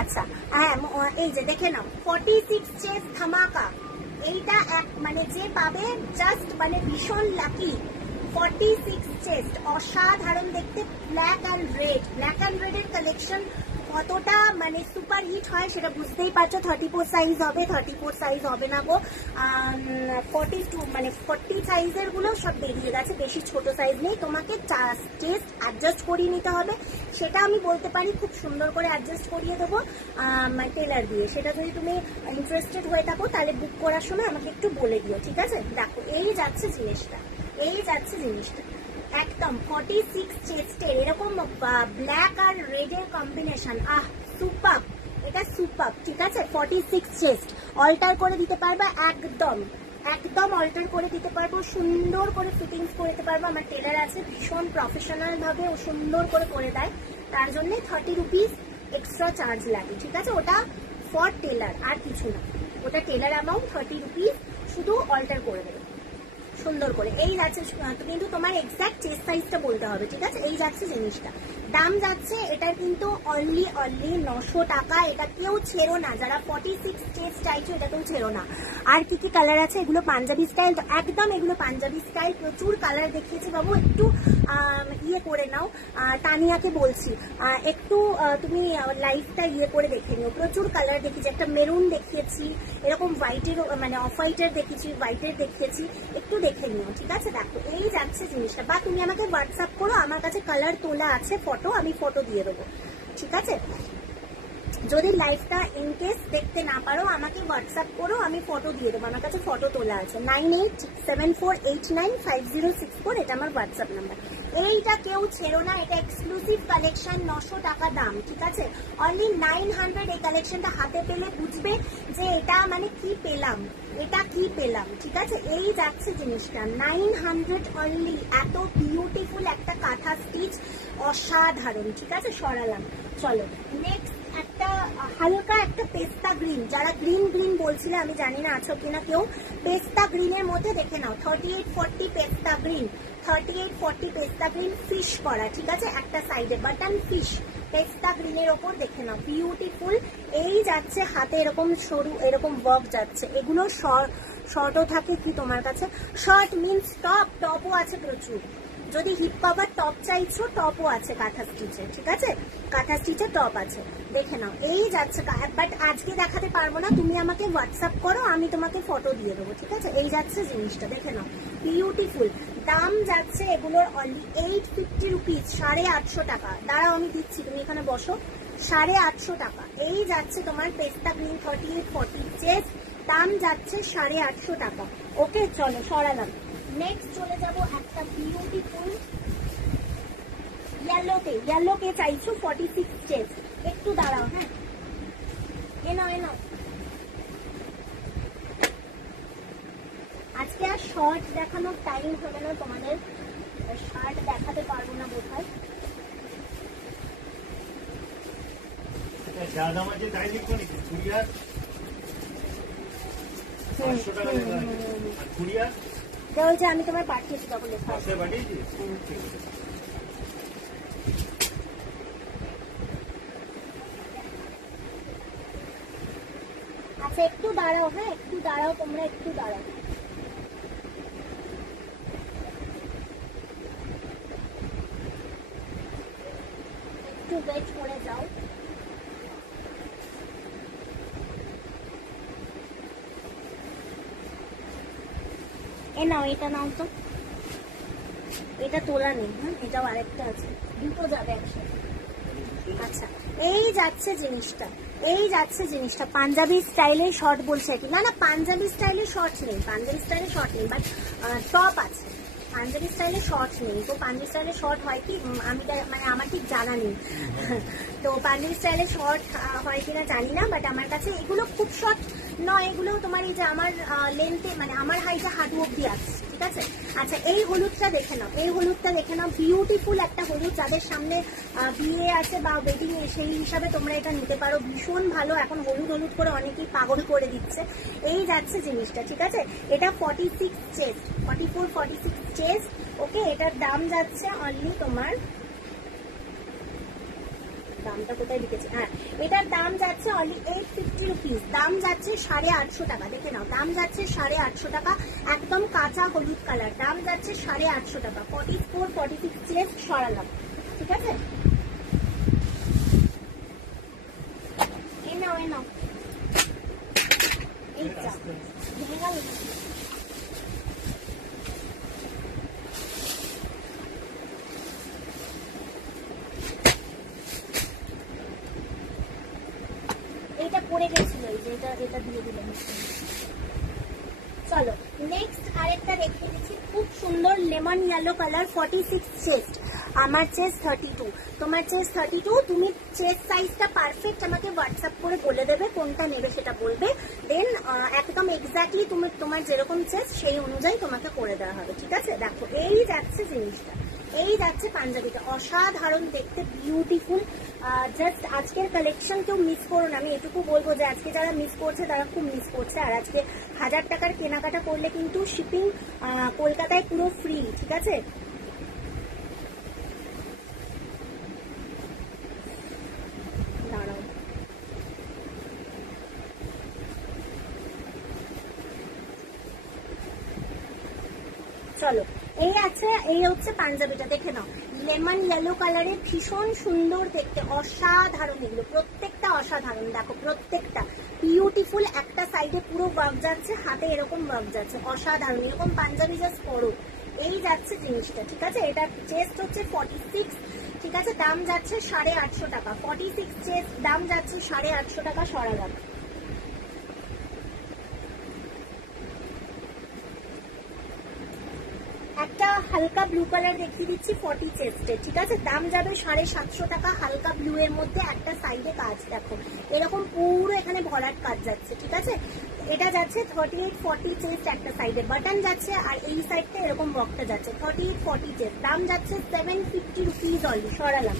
আচ্ছা হ্যাঁ, এই যে দেখে নাও, 46 চেস্ট ধামাকা, এইটা এক মানে যে পাবে জাস্ট মানে ভীষণ লাকি। 46 চেস্ট, অসাধারণ দেখতে, black and red, black and red এর কালেকশন কতটা মানে সুপার হিট হয় সেটা বুঝতেই পারছো। 34 সাইজ হবে, 34 সাইজ হবে না গো, 42 মানে 40 সাইজের গুলো সব বেরিয়ে গেছে, বেশি ছোট সাইজ নেই, তোমাকে চেস্ট অ্যাডজাস্ট করিয়ে নিতে হবে, সেটা আমি বলতে পারি, খুব সুন্দর করে অ্যাডজাস্ট করিয়ে দেবো টেলার দিয়ে। সেটা যদি তুমি ইন্টারেস্টেড হয়ে থাকো তাহলে বুক করার সময় আমাকে একটু বলে দিও। ঠিক আছে, দেখো এই যাচ্ছে জিনিসটা, এই যাচ্ছে জিনিসটা, একদম 46 চেস্টের এরকম ব্ল্যাক আর রেড এর কম্বিনেশন, আহ সুপার, এটা সুপার। ঠিক আছে, 46 চেস্ট, অল্টার করে দিতে পারবা, একদম একদম অল্টার করে দিতে পারবো, সুন্দর করে ফিটিংস করে দিতে পারবো। আমার টেলার আছে, ভীষণ প্রফেশনাল ভাবে ও সুন্দর করে দেয়, তার জন্য 30 রুপিস এক্সট্রা চার্জ লাগে। ঠিক আছে, ওটা ফর টেলার, আর কিছু না, ওটা টেলার অ্যামাউন্ট 30 রুপিস, শুধু অল্টার করে দেবে সুন্দর করে। এই যাচ্ছে, কিন্তু তোমার এক্সাক্ট চেস্ট সাইজটা বলতে হবে। ঠিক আছে, এই যাচ্ছে জিনিসটা, দাম যাচ্ছে এটার কিন্তু অনলি 900 টাকা। এটা কেউ ছেড়ো না, যারা 46 চেস্ট চাইছো এটা কেউ ছেড়ো না। আর কি কি কালার আছে, এগুলো পাঞ্জাবি স্টাইল, তো একদম এগুলো পাঞ্জাবি স্টাইল, প্রচুর কালার দেখিয়েছি বাবু, একটু ইয়ে করে নাও, তানিয়াকে বলছি একটু তুমি লাইভটা ইয়ে করে দেখে নিও, প্রচুর কালার দেখিয়েছি, একটা মেরুন দেখিয়েছি, এরকম হোয়াইটের মানে অফ হোয়াইটের দেখিয়েছি, হোয়াইটের দেখিয়েছি, একটু দেখে নিও, ঠিক আছে। দেখো এই যাচ্ছে জিনিসটা, বা তুমি আমাকে হোয়াটসঅ্যাপ করো, আমার কাছে কালার তোলা আছে ফটো, আমি ফটো দিয়ে দেবো, ঠিক আছে। যদি লাইভটা ইনকেস দেখতে না পারো আমাকে হোয়াটসঅ্যাপ করো, আমি ফটো দিয়ে দেবো, আমার কাছে ফটো তোলা আছে। 9874895064 এটা আমার হোয়াটসঅ্যাপ নাম্বার। এইটা কেউ ছেড়ো না, এটা এক্সক্লুসিভ কালেকশন, 900 টাকা দাম, ঠিক আছে। অনলি 900। এই কালেকশনটা হাতে পেলে বুঝবে যে এটা মানে কি পেলাম, এটা কি পেলাম, ঠিক আছে। এই যাচ্ছে জিনিসটা 900 অনলি। এত বিউটিফুল একটা কাঁথা স্টিচ, অসাধারণ, ঠিক আছে। সরালাম, চলো নেক্সট একটা হালকা একটা পেস্তা গ্রিন। যারা গ্রিন গ্রিন বলছিলে, আমি জানি না আছো কিনা কেউ, পেস্তা গ্রিনের মধ্যে দেখে নাও 3840 পেস্তা গ্রিন, 3840 পেস্তা গ্রিন ফিশ করা, ঠিক আছে। একটা সাইডে বাটন ফিশ পেস্তা গ্রিনের ওপর দেখে নাও, বিউটিফুল। এই যাচ্ছে হাতে এরকম সরু এরকম ওয়ার্ক যাচ্ছে, এগুলো শর্টও থাকে কি তোমার কাছে, শর্ট মিন্স টপ, টপও আছে প্রচুর। যদি হিপ কভার টপ চাইছো, টপও আছে কাঁথা স্টিচের, ঠিক আছে। কাঁথা স্টিচের টপ আছে, দেখে নাও। এই যাচ্ছে, বাট আজকে দেখাতে পারবো না, তুমি আমাকে হোয়াটসঅ্যাপ করো, আমি তোমাকে ফটো দিয়ে দেবো, ঠিক আছে। এই যাচ্ছে জিনিসটা, দেখে নাও, বিউটিফুল। দাম যাচ্ছে এগুলোর অনলি 850 রুপিস, 850 টাকা। দাঁড়াও আমি দিচ্ছি, তুমি এখানে বসো। 850 টাকা। এই যাচ্ছে তোমার পেস্তা গ্রিন 3840 চেস্ট, দাম যাচ্ছে 850 টাকা। ওকে, চলো সরালাম। নেক্সট চলে যাব একটা বিউটিফুল ইয়েলোতে। ইয়েলো কে চাইছো 46 চেস্ট, একটু দাঁড়াও, হ্যাঁ এনাও এনাও। আজকে আর শর্ট দেখানোর টাইম হবে না তোমাদের, শার্ট দেখাতে পারবো না বোধহয়। বলছে আমি তোমার পাঠিয়েছি, তখন লেখা আছে। আচ্ছা একটু দাঁড়াও, হ্যাঁ একটু দাঁড়াও, তোমরা একটু দাঁড়াও। একটু ওয়েট করে যাও। এ নাও, এটা নাও তো, এটা তোলা নেই, হ্যাঁ এটাও আরেকটা আছে, দুটো যাবে একসাথে। আচ্ছা এই যাচ্ছে জিনিসটা, এই যাচ্ছে জিনিসটা পাঞ্জাবি স্টাইলে শর্ট বলছে কি, না না পাঞ্জাবি স্টাইলে শর্ট নেই, পাঞ্জাবি স্টাইলে শর্ট নেই, বাট টপ আছে। পাঞ্জাবি স্টাইলে শর্ট নেই, তো পাঞ্জাবি স্টাইলে শর্ট হয় কি আমি মানে আমার ঠিক জানা নেই, তো পাঞ্জাবি স্টাইলে শর্ট হয় কিনা জানি না, বাট আমার কাছে এগুলো খুব শর্ট নয়, এগুলো তোমার এই যে আমার লেন্থে মানে আমার হাইটে হাঁটু অব্দি আছে, ঠিক আছে। আচ্ছা এই হলুদটা দেখে নাও, এই হলুদটা দেখে নাও, বিউটিফুল একটা হলুদ, যাদের সামনে বিয়ে আছে বা ওয়েডিং সেই হিসাবে তোমরা এটা নিতে পারো, ভীষণ ভালো। এখন হলুদ হলুদ করে অনেকেই পাগল করে দিচ্ছে। এই যাচ্ছে জিনিসটা, ঠিক আছে। এটা 46 চেস্ট, 44-46 চেস্ট, ওকে। এটার দাম যাচ্ছে অনলি তোমার, দামটা কোথায় লিখেছি, হ্যাঁ এটার দাম যাচ্ছে অনলি 850 রুপিস, দাম যাচ্ছে 850 টাকা। দেখে নাও, দাম যাচ্ছে 850 টাকা, একদম কাঁচা হলুদ কালার, দাম যাচ্ছে 850 টাকা। 44-46 চেস্ট সরালাম, ঠিক আছে। এ নাও এ নাও, এইটা ভেঙে গেল। এটা পড়ে গেছিল, এটা দিয়ে দিলাম। চলো নেক্সট আরেকটা দেখিয়ে দিচ্ছি, খুব সুন্দর লেমন ইয়েলো কালার, 46 চেস্ট, আমার চেস্ট 32, তোমার চেস্ট 32। তুমি চেস্ট সাইজটা পারফেক্ট আমাকে হোয়াটসঅ্যাপ করে বলে দেবে, কোনটা নেবে সেটা বলবে, দেন একদম এক্স্যাক্টলি তুমি তোমার যেরকম চেস্ট সেই অনুযায়ী তোমাকে করে দেওয়া হবে, ঠিক আছে। দেখো এই যাচ্ছে জিনিসটা, এই যাচ্ছে পাঞ্জাবিটা, অসাধারণ দেখতে, বিউটিফুল। জাস্ট আজকের কালেকশন কেউ মিস করো না, আমি এটুকু বলবো যে আজকে যারা মিস করছে তারা খুব মিস করছে। আর আজকে 1000 টাকার কেনাকাটা করলে কিন্তু শিপিং কলকাতায় পুরো ফ্রি, ঠিক আছে। দাঁড়াও, চলো এই আছে, এই হচ্ছে পাঞ্জাবিটা, দেখে নাও লেমন ইয়েলো কালারে, ভীষণ সুন্দর দেখতে, অসাধারণ, এগুলো প্রত্যেকটা অসাধারণ, দেখো প্রত্যেকটা বিউটিফুল, একটা সাইডে পুরো ওয়ার্ক যাচ্ছে, হাতে এরকম ওয়ার্ক যাচ্ছে, অসাধারণ, এরকম পাঞ্জাবি জাস্ট পরো, এই যাচ্ছে জিনিসটা, ঠিক আছে। এটা চেস্ট হচ্ছে 46, ঠিক আছে, দাম যাচ্ছে 850 টাকা, 46 চেস্ট, দাম যাচ্ছে 850 টাকা, সরালাম। একটা হালকা ব্লু কালার দেখিয়ে দিচ্ছি 40 চেস্টে, ঠিক আছে, দাম যাবে 750 টাকা, হালকা ব্লু এর মধ্যে একটা সাইডে কাজ দেখো, এরকম পুরো এখানে ভরাট কাজ যাচ্ছে, ঠিক আছে। এটা যাচ্ছে 38 40 চেস্ট, একটা সাইডে বাটন যাচ্ছে, আর এই সাইডটা এরকম বক্সটা যাচ্ছে 38 40 চেস্ট, দাম যাচ্ছে 750 রুপিস অনলি, সরালাম।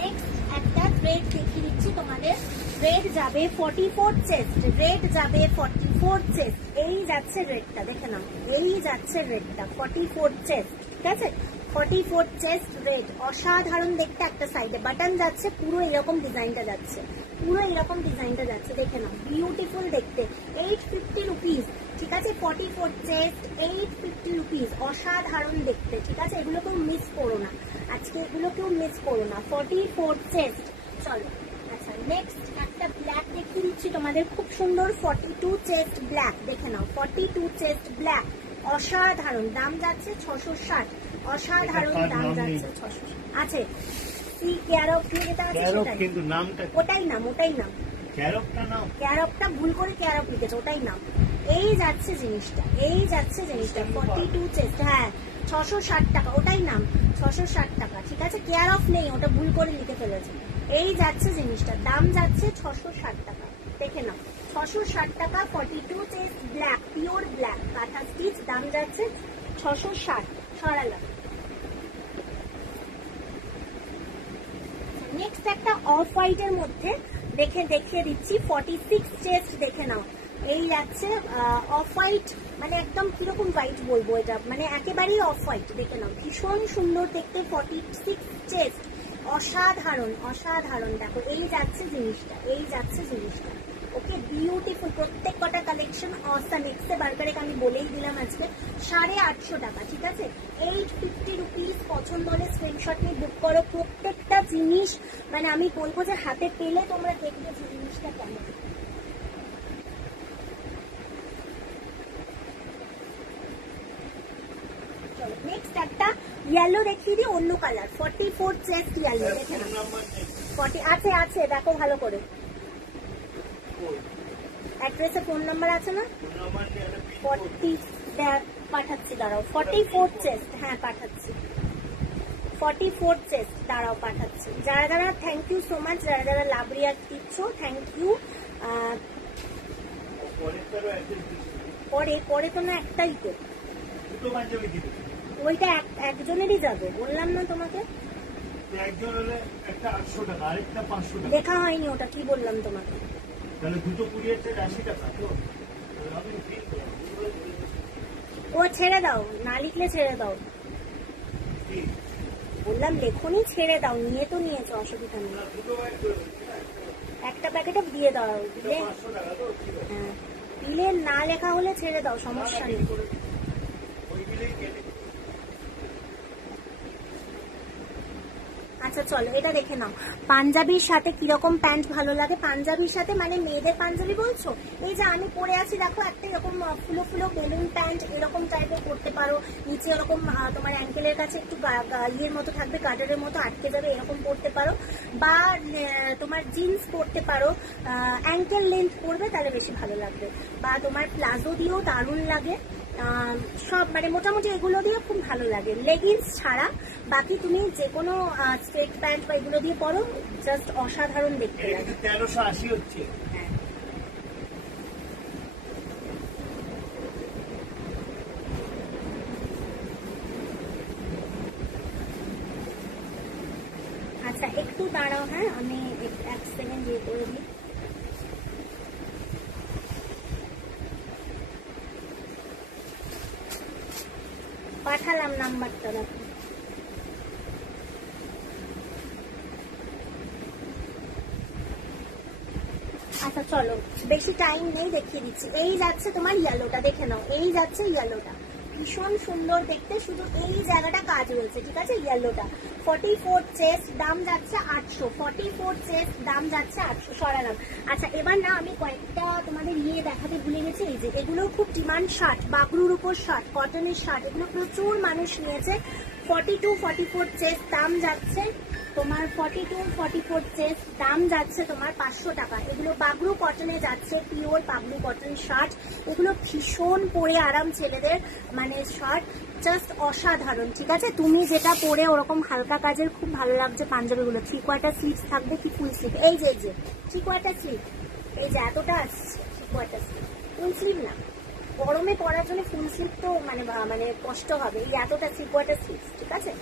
নেক্সট একটা রেড দেখিয়ে দিচ্ছি তোমাদের, রেড যাবে 44 চেস্ট, রেড যাবে 44 চেস্ট, এই যাচ্ছে রেডটা, দেখে নাও এই যাচ্ছে রেডটা 44 চেস্ট, ঠিক আছে, 44 চেস্ট রেড, অসাধারণ দেখতে, একটা সাইডে বাটন যাচ্ছে, পুরো এরকম ডিজাইনটা যাচ্ছে, পুরো এরকম ডিজাইনটা যাচ্ছে, দেখে নাও বিউটিফুল দেখতে, 850 রুপিস, ঠিক আছে, 44 চেস্ট 850 রুপিস, অসাধারণ দেখতে, ঠিক আছে, এগুলো কেউ মিস করো না, আজকে এগুলো কেউ মিস করো না, 44 চেস্ট। চলো আচ্ছা নেক্সট একটা ব্ল্যাক দেখিয়ে দিচ্ছি তোমাদের, খুব সুন্দর 42 চেস্ট ব্ল্যাক, দেখে নাও 42 চেস্ট ব্ল্যাক, অসাধারণ, দাম যাচ্ছে 660, অসাধারণ দাম যাচ্ছে 600 আছে। কি ক্যারপ যেটা আছে সেটাই, কিন্তু নামটা ওটাই নাম, ওটাই নাম, ক্যারপটা নাম, ক্যারপটা ভুল করে ক্যারপ লিখেছে, ওটাই নাম, এই যাচ্ছে জিনিসটা, এই যাচ্ছে জিনিসটা 42 চেস্ট, হ্যাঁ 660 টাকা, ওটাই নাম 660 টাকা, ঠিক আছে, কেয়ার অফ নেই, ওটা ভুল করে লিখে ফেলেছে, এই যাচ্ছে জিনিসটা, দাম যাচ্ছে 660 টাকা, দেখে নাও 660 টাকা, 42 চেস্ট ব্ল্যাক, পিওর ব্ল্যাক, কাঁথা স্টিচ, দাম যাচ্ছে 660, সরালাম। নেক্সট একটা অফ হোয়াইট এর মধ্যে দেখিয়ে দিচ্ছি 46 চেস্ট, দেখে নাও এই যাচ্ছে অফ হোয়াইট, মানে একদম কিরকম হোয়াইট বলবো, এটা মানে একেবারেই অফ হোয়াইট, দেখে নাও ভীষণ সুন্দর দেখতে, 46 চেস্ট, অসাধারণ অসাধারণ, দেখো এই যাচ্ছে জিনিসটা, এই যাচ্ছে জিনিসটা, ওকে বিউটিফুল, প্রত্যেক কটা কালেকশন অসাম, এক্সে বার্গারেক আমি বলেই দিলাম আজকে 850 টাকা, ঠিক আছে, 850 রুপিস, পছন্দ হলে স্ক্রিনশট নিয়ে বুক করো, প্রত্যেকটা জিনিস মানে আমি বলবো যে হাতে পেলে তোমরা দেখবে যে জিনিসটা কেমন। নেক্সট একটা ইয়েলো দেখিয়ে দিই, অন্য কালার 44 চেস্ট ইয়েলো, দেখে না 40 আছে, আছে দেখো ভালো করে, অ্যাড্রেসে ফোন নাম্বার আছে না, 40 পাঠাচ্ছি, দাঁড়াও 44 চেস্ট, হ্যাঁ পাঠাচ্ছি 44 চেস্ট, দাঁড়াও পাঠাচ্ছি, যারা যারা থ্যাংক ইউ সো মাচ, যারা যারা লাভ রিয়াক্ট দিচ্ছ থ্যাংক ইউ। পরে পরে তো না একটাই তো, ওইটা একজনেরই যাবে, বললাম না তোমাকে, একজন হলে একটা 800 টাকা, আরেকটা 500 টাকা, দেখা হয়নি ওটা, কি বললাম তোমাকে, তাহলে দুটো কুরিয়ার চার্জ 80 টাকা, তো ও ছেড়ে দাও, না লিখলে ছেড়ে দাও, বললাম লেখনি, ছেড়ে দাও, নিয়ে তো নিয়েছো, অসুবিধা নেই, একটা প্যাকেটে দিয়ে দাও, দিলে হ্যাঁ, দিলে না লেখা হলে ছেড়ে দাও, সমস্যা নেই। আচ্ছা চলো এটা দেখে নাও, পাঞ্জাবির সাথে কিরকম প্যান্ট ভালো লাগে, পাঞ্জাবির সাথে মানে মেয়েদের পাঞ্জাবি বলছো, এই যে আমি পরে আছি দেখো, একটা এরকম ফুলো ফুলো বেলুন প্যান্ট এরকম টাইপের করতে পারো, নিচে এরকম তোমার অ্যাঙ্কেলের কাছে একটু ইয়ের মতো থাকবে, গার্ডারের মতো আটকে যাবে, এরকম পরতে পারো, বা তোমার জিন্স পরতে পারো, অ্যাঙ্কেল লেন্থ পরবে তাহলে বেশি ভালো লাগবে, বা তোমার প্লাজো দিয়েও দারুণ লাগে, সব মানে মোটামুটি এগুলো দিয়ে খুব ভালো লাগে, লেগিংস ছাড়া বাকি তুমি যে কোনো স্ট্রেট প্যান্ট বা এগুলো দিয়ে পরো, জাস্ট অসাধারণ দেখতে লাগে। 1380 হচ্ছে, হ্যাঁ আচ্ছা একটু দাঁড়াও, হ্যাঁ আমি 1 সেকেন্ড ইয়ে করে দিই, পাঠালাম নাম্বারটা, দেখো আচ্ছা চলো বেশি টাইম নেই, দেখিয়ে দিচ্ছি, এই যাচ্ছে তোমার ইয়েলোটা, দেখে নাও এই যাচ্ছে ইয়েলোটা, ভীষণ সুন্দর দেখতে, শুধু এই জায়গাটা কাজ রয়েছে, ঠিক আছে, ইয়েলোটা। 44 চেস্ট, দাম যাচ্ছে 800। 44 চেস্ট, দাম যাচ্ছে 800। সরালাম। আচ্ছা, এবার না আমি কয়েকটা তোমাদের দেখাতে ভুলে গেছি। এই যে এগুলো খুব ডিমান্ড শার্ট, বাগরুর উপর শার্ট, কটনের শার্ট, এগুলো প্রচুর মানুষ নিয়েছে। 42-44 চেস্ট, দাম যাচ্ছে তোমার 42-44 চেস্ট, দাম যাচ্ছে তোমার 500 টাকা। এগুলো বাগরু কটনে যাচ্ছে, পিওর বাগরু কটন শার্ট। এগুলো ভীষণ পরে আরাম ছেলেদের, মানে শার্ট জাস্ট অসাধারণ, ঠিক আছে। তুমি যেটা পরে ওরকম হালকা কাজের খুব ভালো লাগছে পাঞ্জাবিগুলো। 3/4 স্লিভস থাকবে কি ফুল স্লিভ? এই যে 3/4 স্লিভ, এই যে এতটা আসছে 3/4 স্লিভ, ফুল স্লিভ না। গরমে পরার জন্য ফুল স্লিভ তো মানে কষ্ট হবে। এই এতটা 3/4 স্লিভ, ঠিক আছে।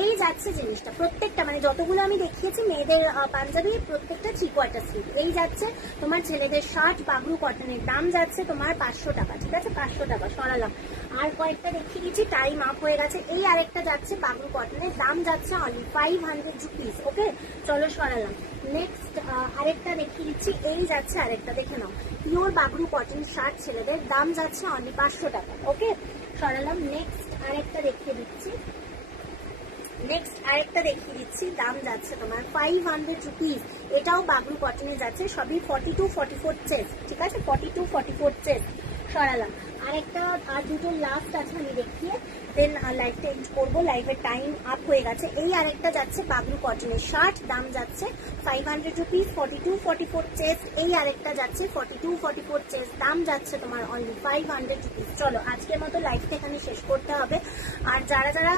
এই যাচ্ছে জিনিসটা প্রত্যেকটা, মানে যতগুলো আমি দেখিয়েছি মেয়েদের পাঞ্জাবি প্রত্যেকটা 3/4 স্লিভ। এই যাচ্ছে তোমার ছেলেদের শার্ট বাগরু কটনের, দাম যাচ্ছে তোমার 500 টাকা, ঠিক আছে, 500 টাকা। সরালাম। আর কয়েকটা দেখিয়ে দিচ্ছি, টাইম আপ হয়ে গেছে। এই আরেকটা যাচ্ছে বাগরু কটনের, দাম যাচ্ছে অনলি 500 রুপিস। ওকে, চলো সরালাম। নেক্সট আরেকটা দেখিয়ে দিচ্ছি। এই যাচ্ছে আরেকটা, দেখে নাও, পিওর বাগরু কটন শার্ট ছেলেদের, দাম যাচ্ছে অনলি 500 টাকা। ওকে, সরালাম। নেক্সট আরেকটা দেখিয়ে দিচ্ছি, দাম যাচ্ছে তোমার 500 রুপিস। এটাও বাগরু কটনে যাচ্ছে, সবই 42-44 চেস্ট, ঠিক আছে, 42-44 চেস্ট। সরালাম। আরেকটা আর দুটো লাস্ট আছে আমি দেখিয়ে দেন লাইভটা এন্ড করবো। লাইভের টাইম আপ হয়ে গেছে। এই আরেকটা যাচ্ছে বাগরু কটনের শার্ট, দাম যাচ্ছে 500 রুপিস, 42-44 চেস্ট। এই আরেকটা যাচ্ছে 42-44 চেস্ট, দাম যাচ্ছে তোমার অনলি 500 রুপিস। চলো, আজকের মতো লাইভটা এখানে শেষ করতে হবে। আর যারা যারা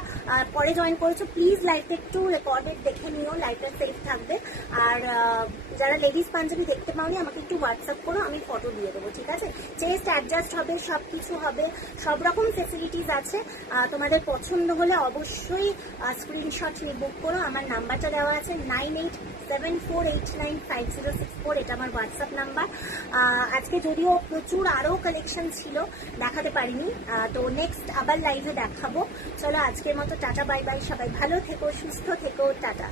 পরে জয়েন করেছো প্লিজ লাইভটা একটু রেকর্ডেড দেখে নিও, লাইভটা সেফ থাকবে। আর যারা লেডিস পাঞ্জাবি দেখতে পাওনি আমাকে একটু হোয়াটসঅ্যাপ করো, আমি ফটো দিয়ে দেবো, ঠিক আছে। চেস্ট অ্যাডজাস্ট হবে, সবকিছু হবে, সব রকম ফেসিলিটিস আছে। তোমাদের পছন্দ হলে অবশ্যই স্ক্রিনশট নিয়ে বুক করো। আমার নাম্বারটা দেওয়া আছে 9874895064, এটা আমার হোয়াটসঅ্যাপ নাম্বার। আজকে যদিও প্রচুর আরও কালেকশন ছিল, দেখাতে পারিনি, তো নেক্সট আবার লাইভে দেখাবো। চলো, আজকের মতো টাটা, বাই বাই। সবাই ভালো থেকো, সুস্থ থেকো, টাটা।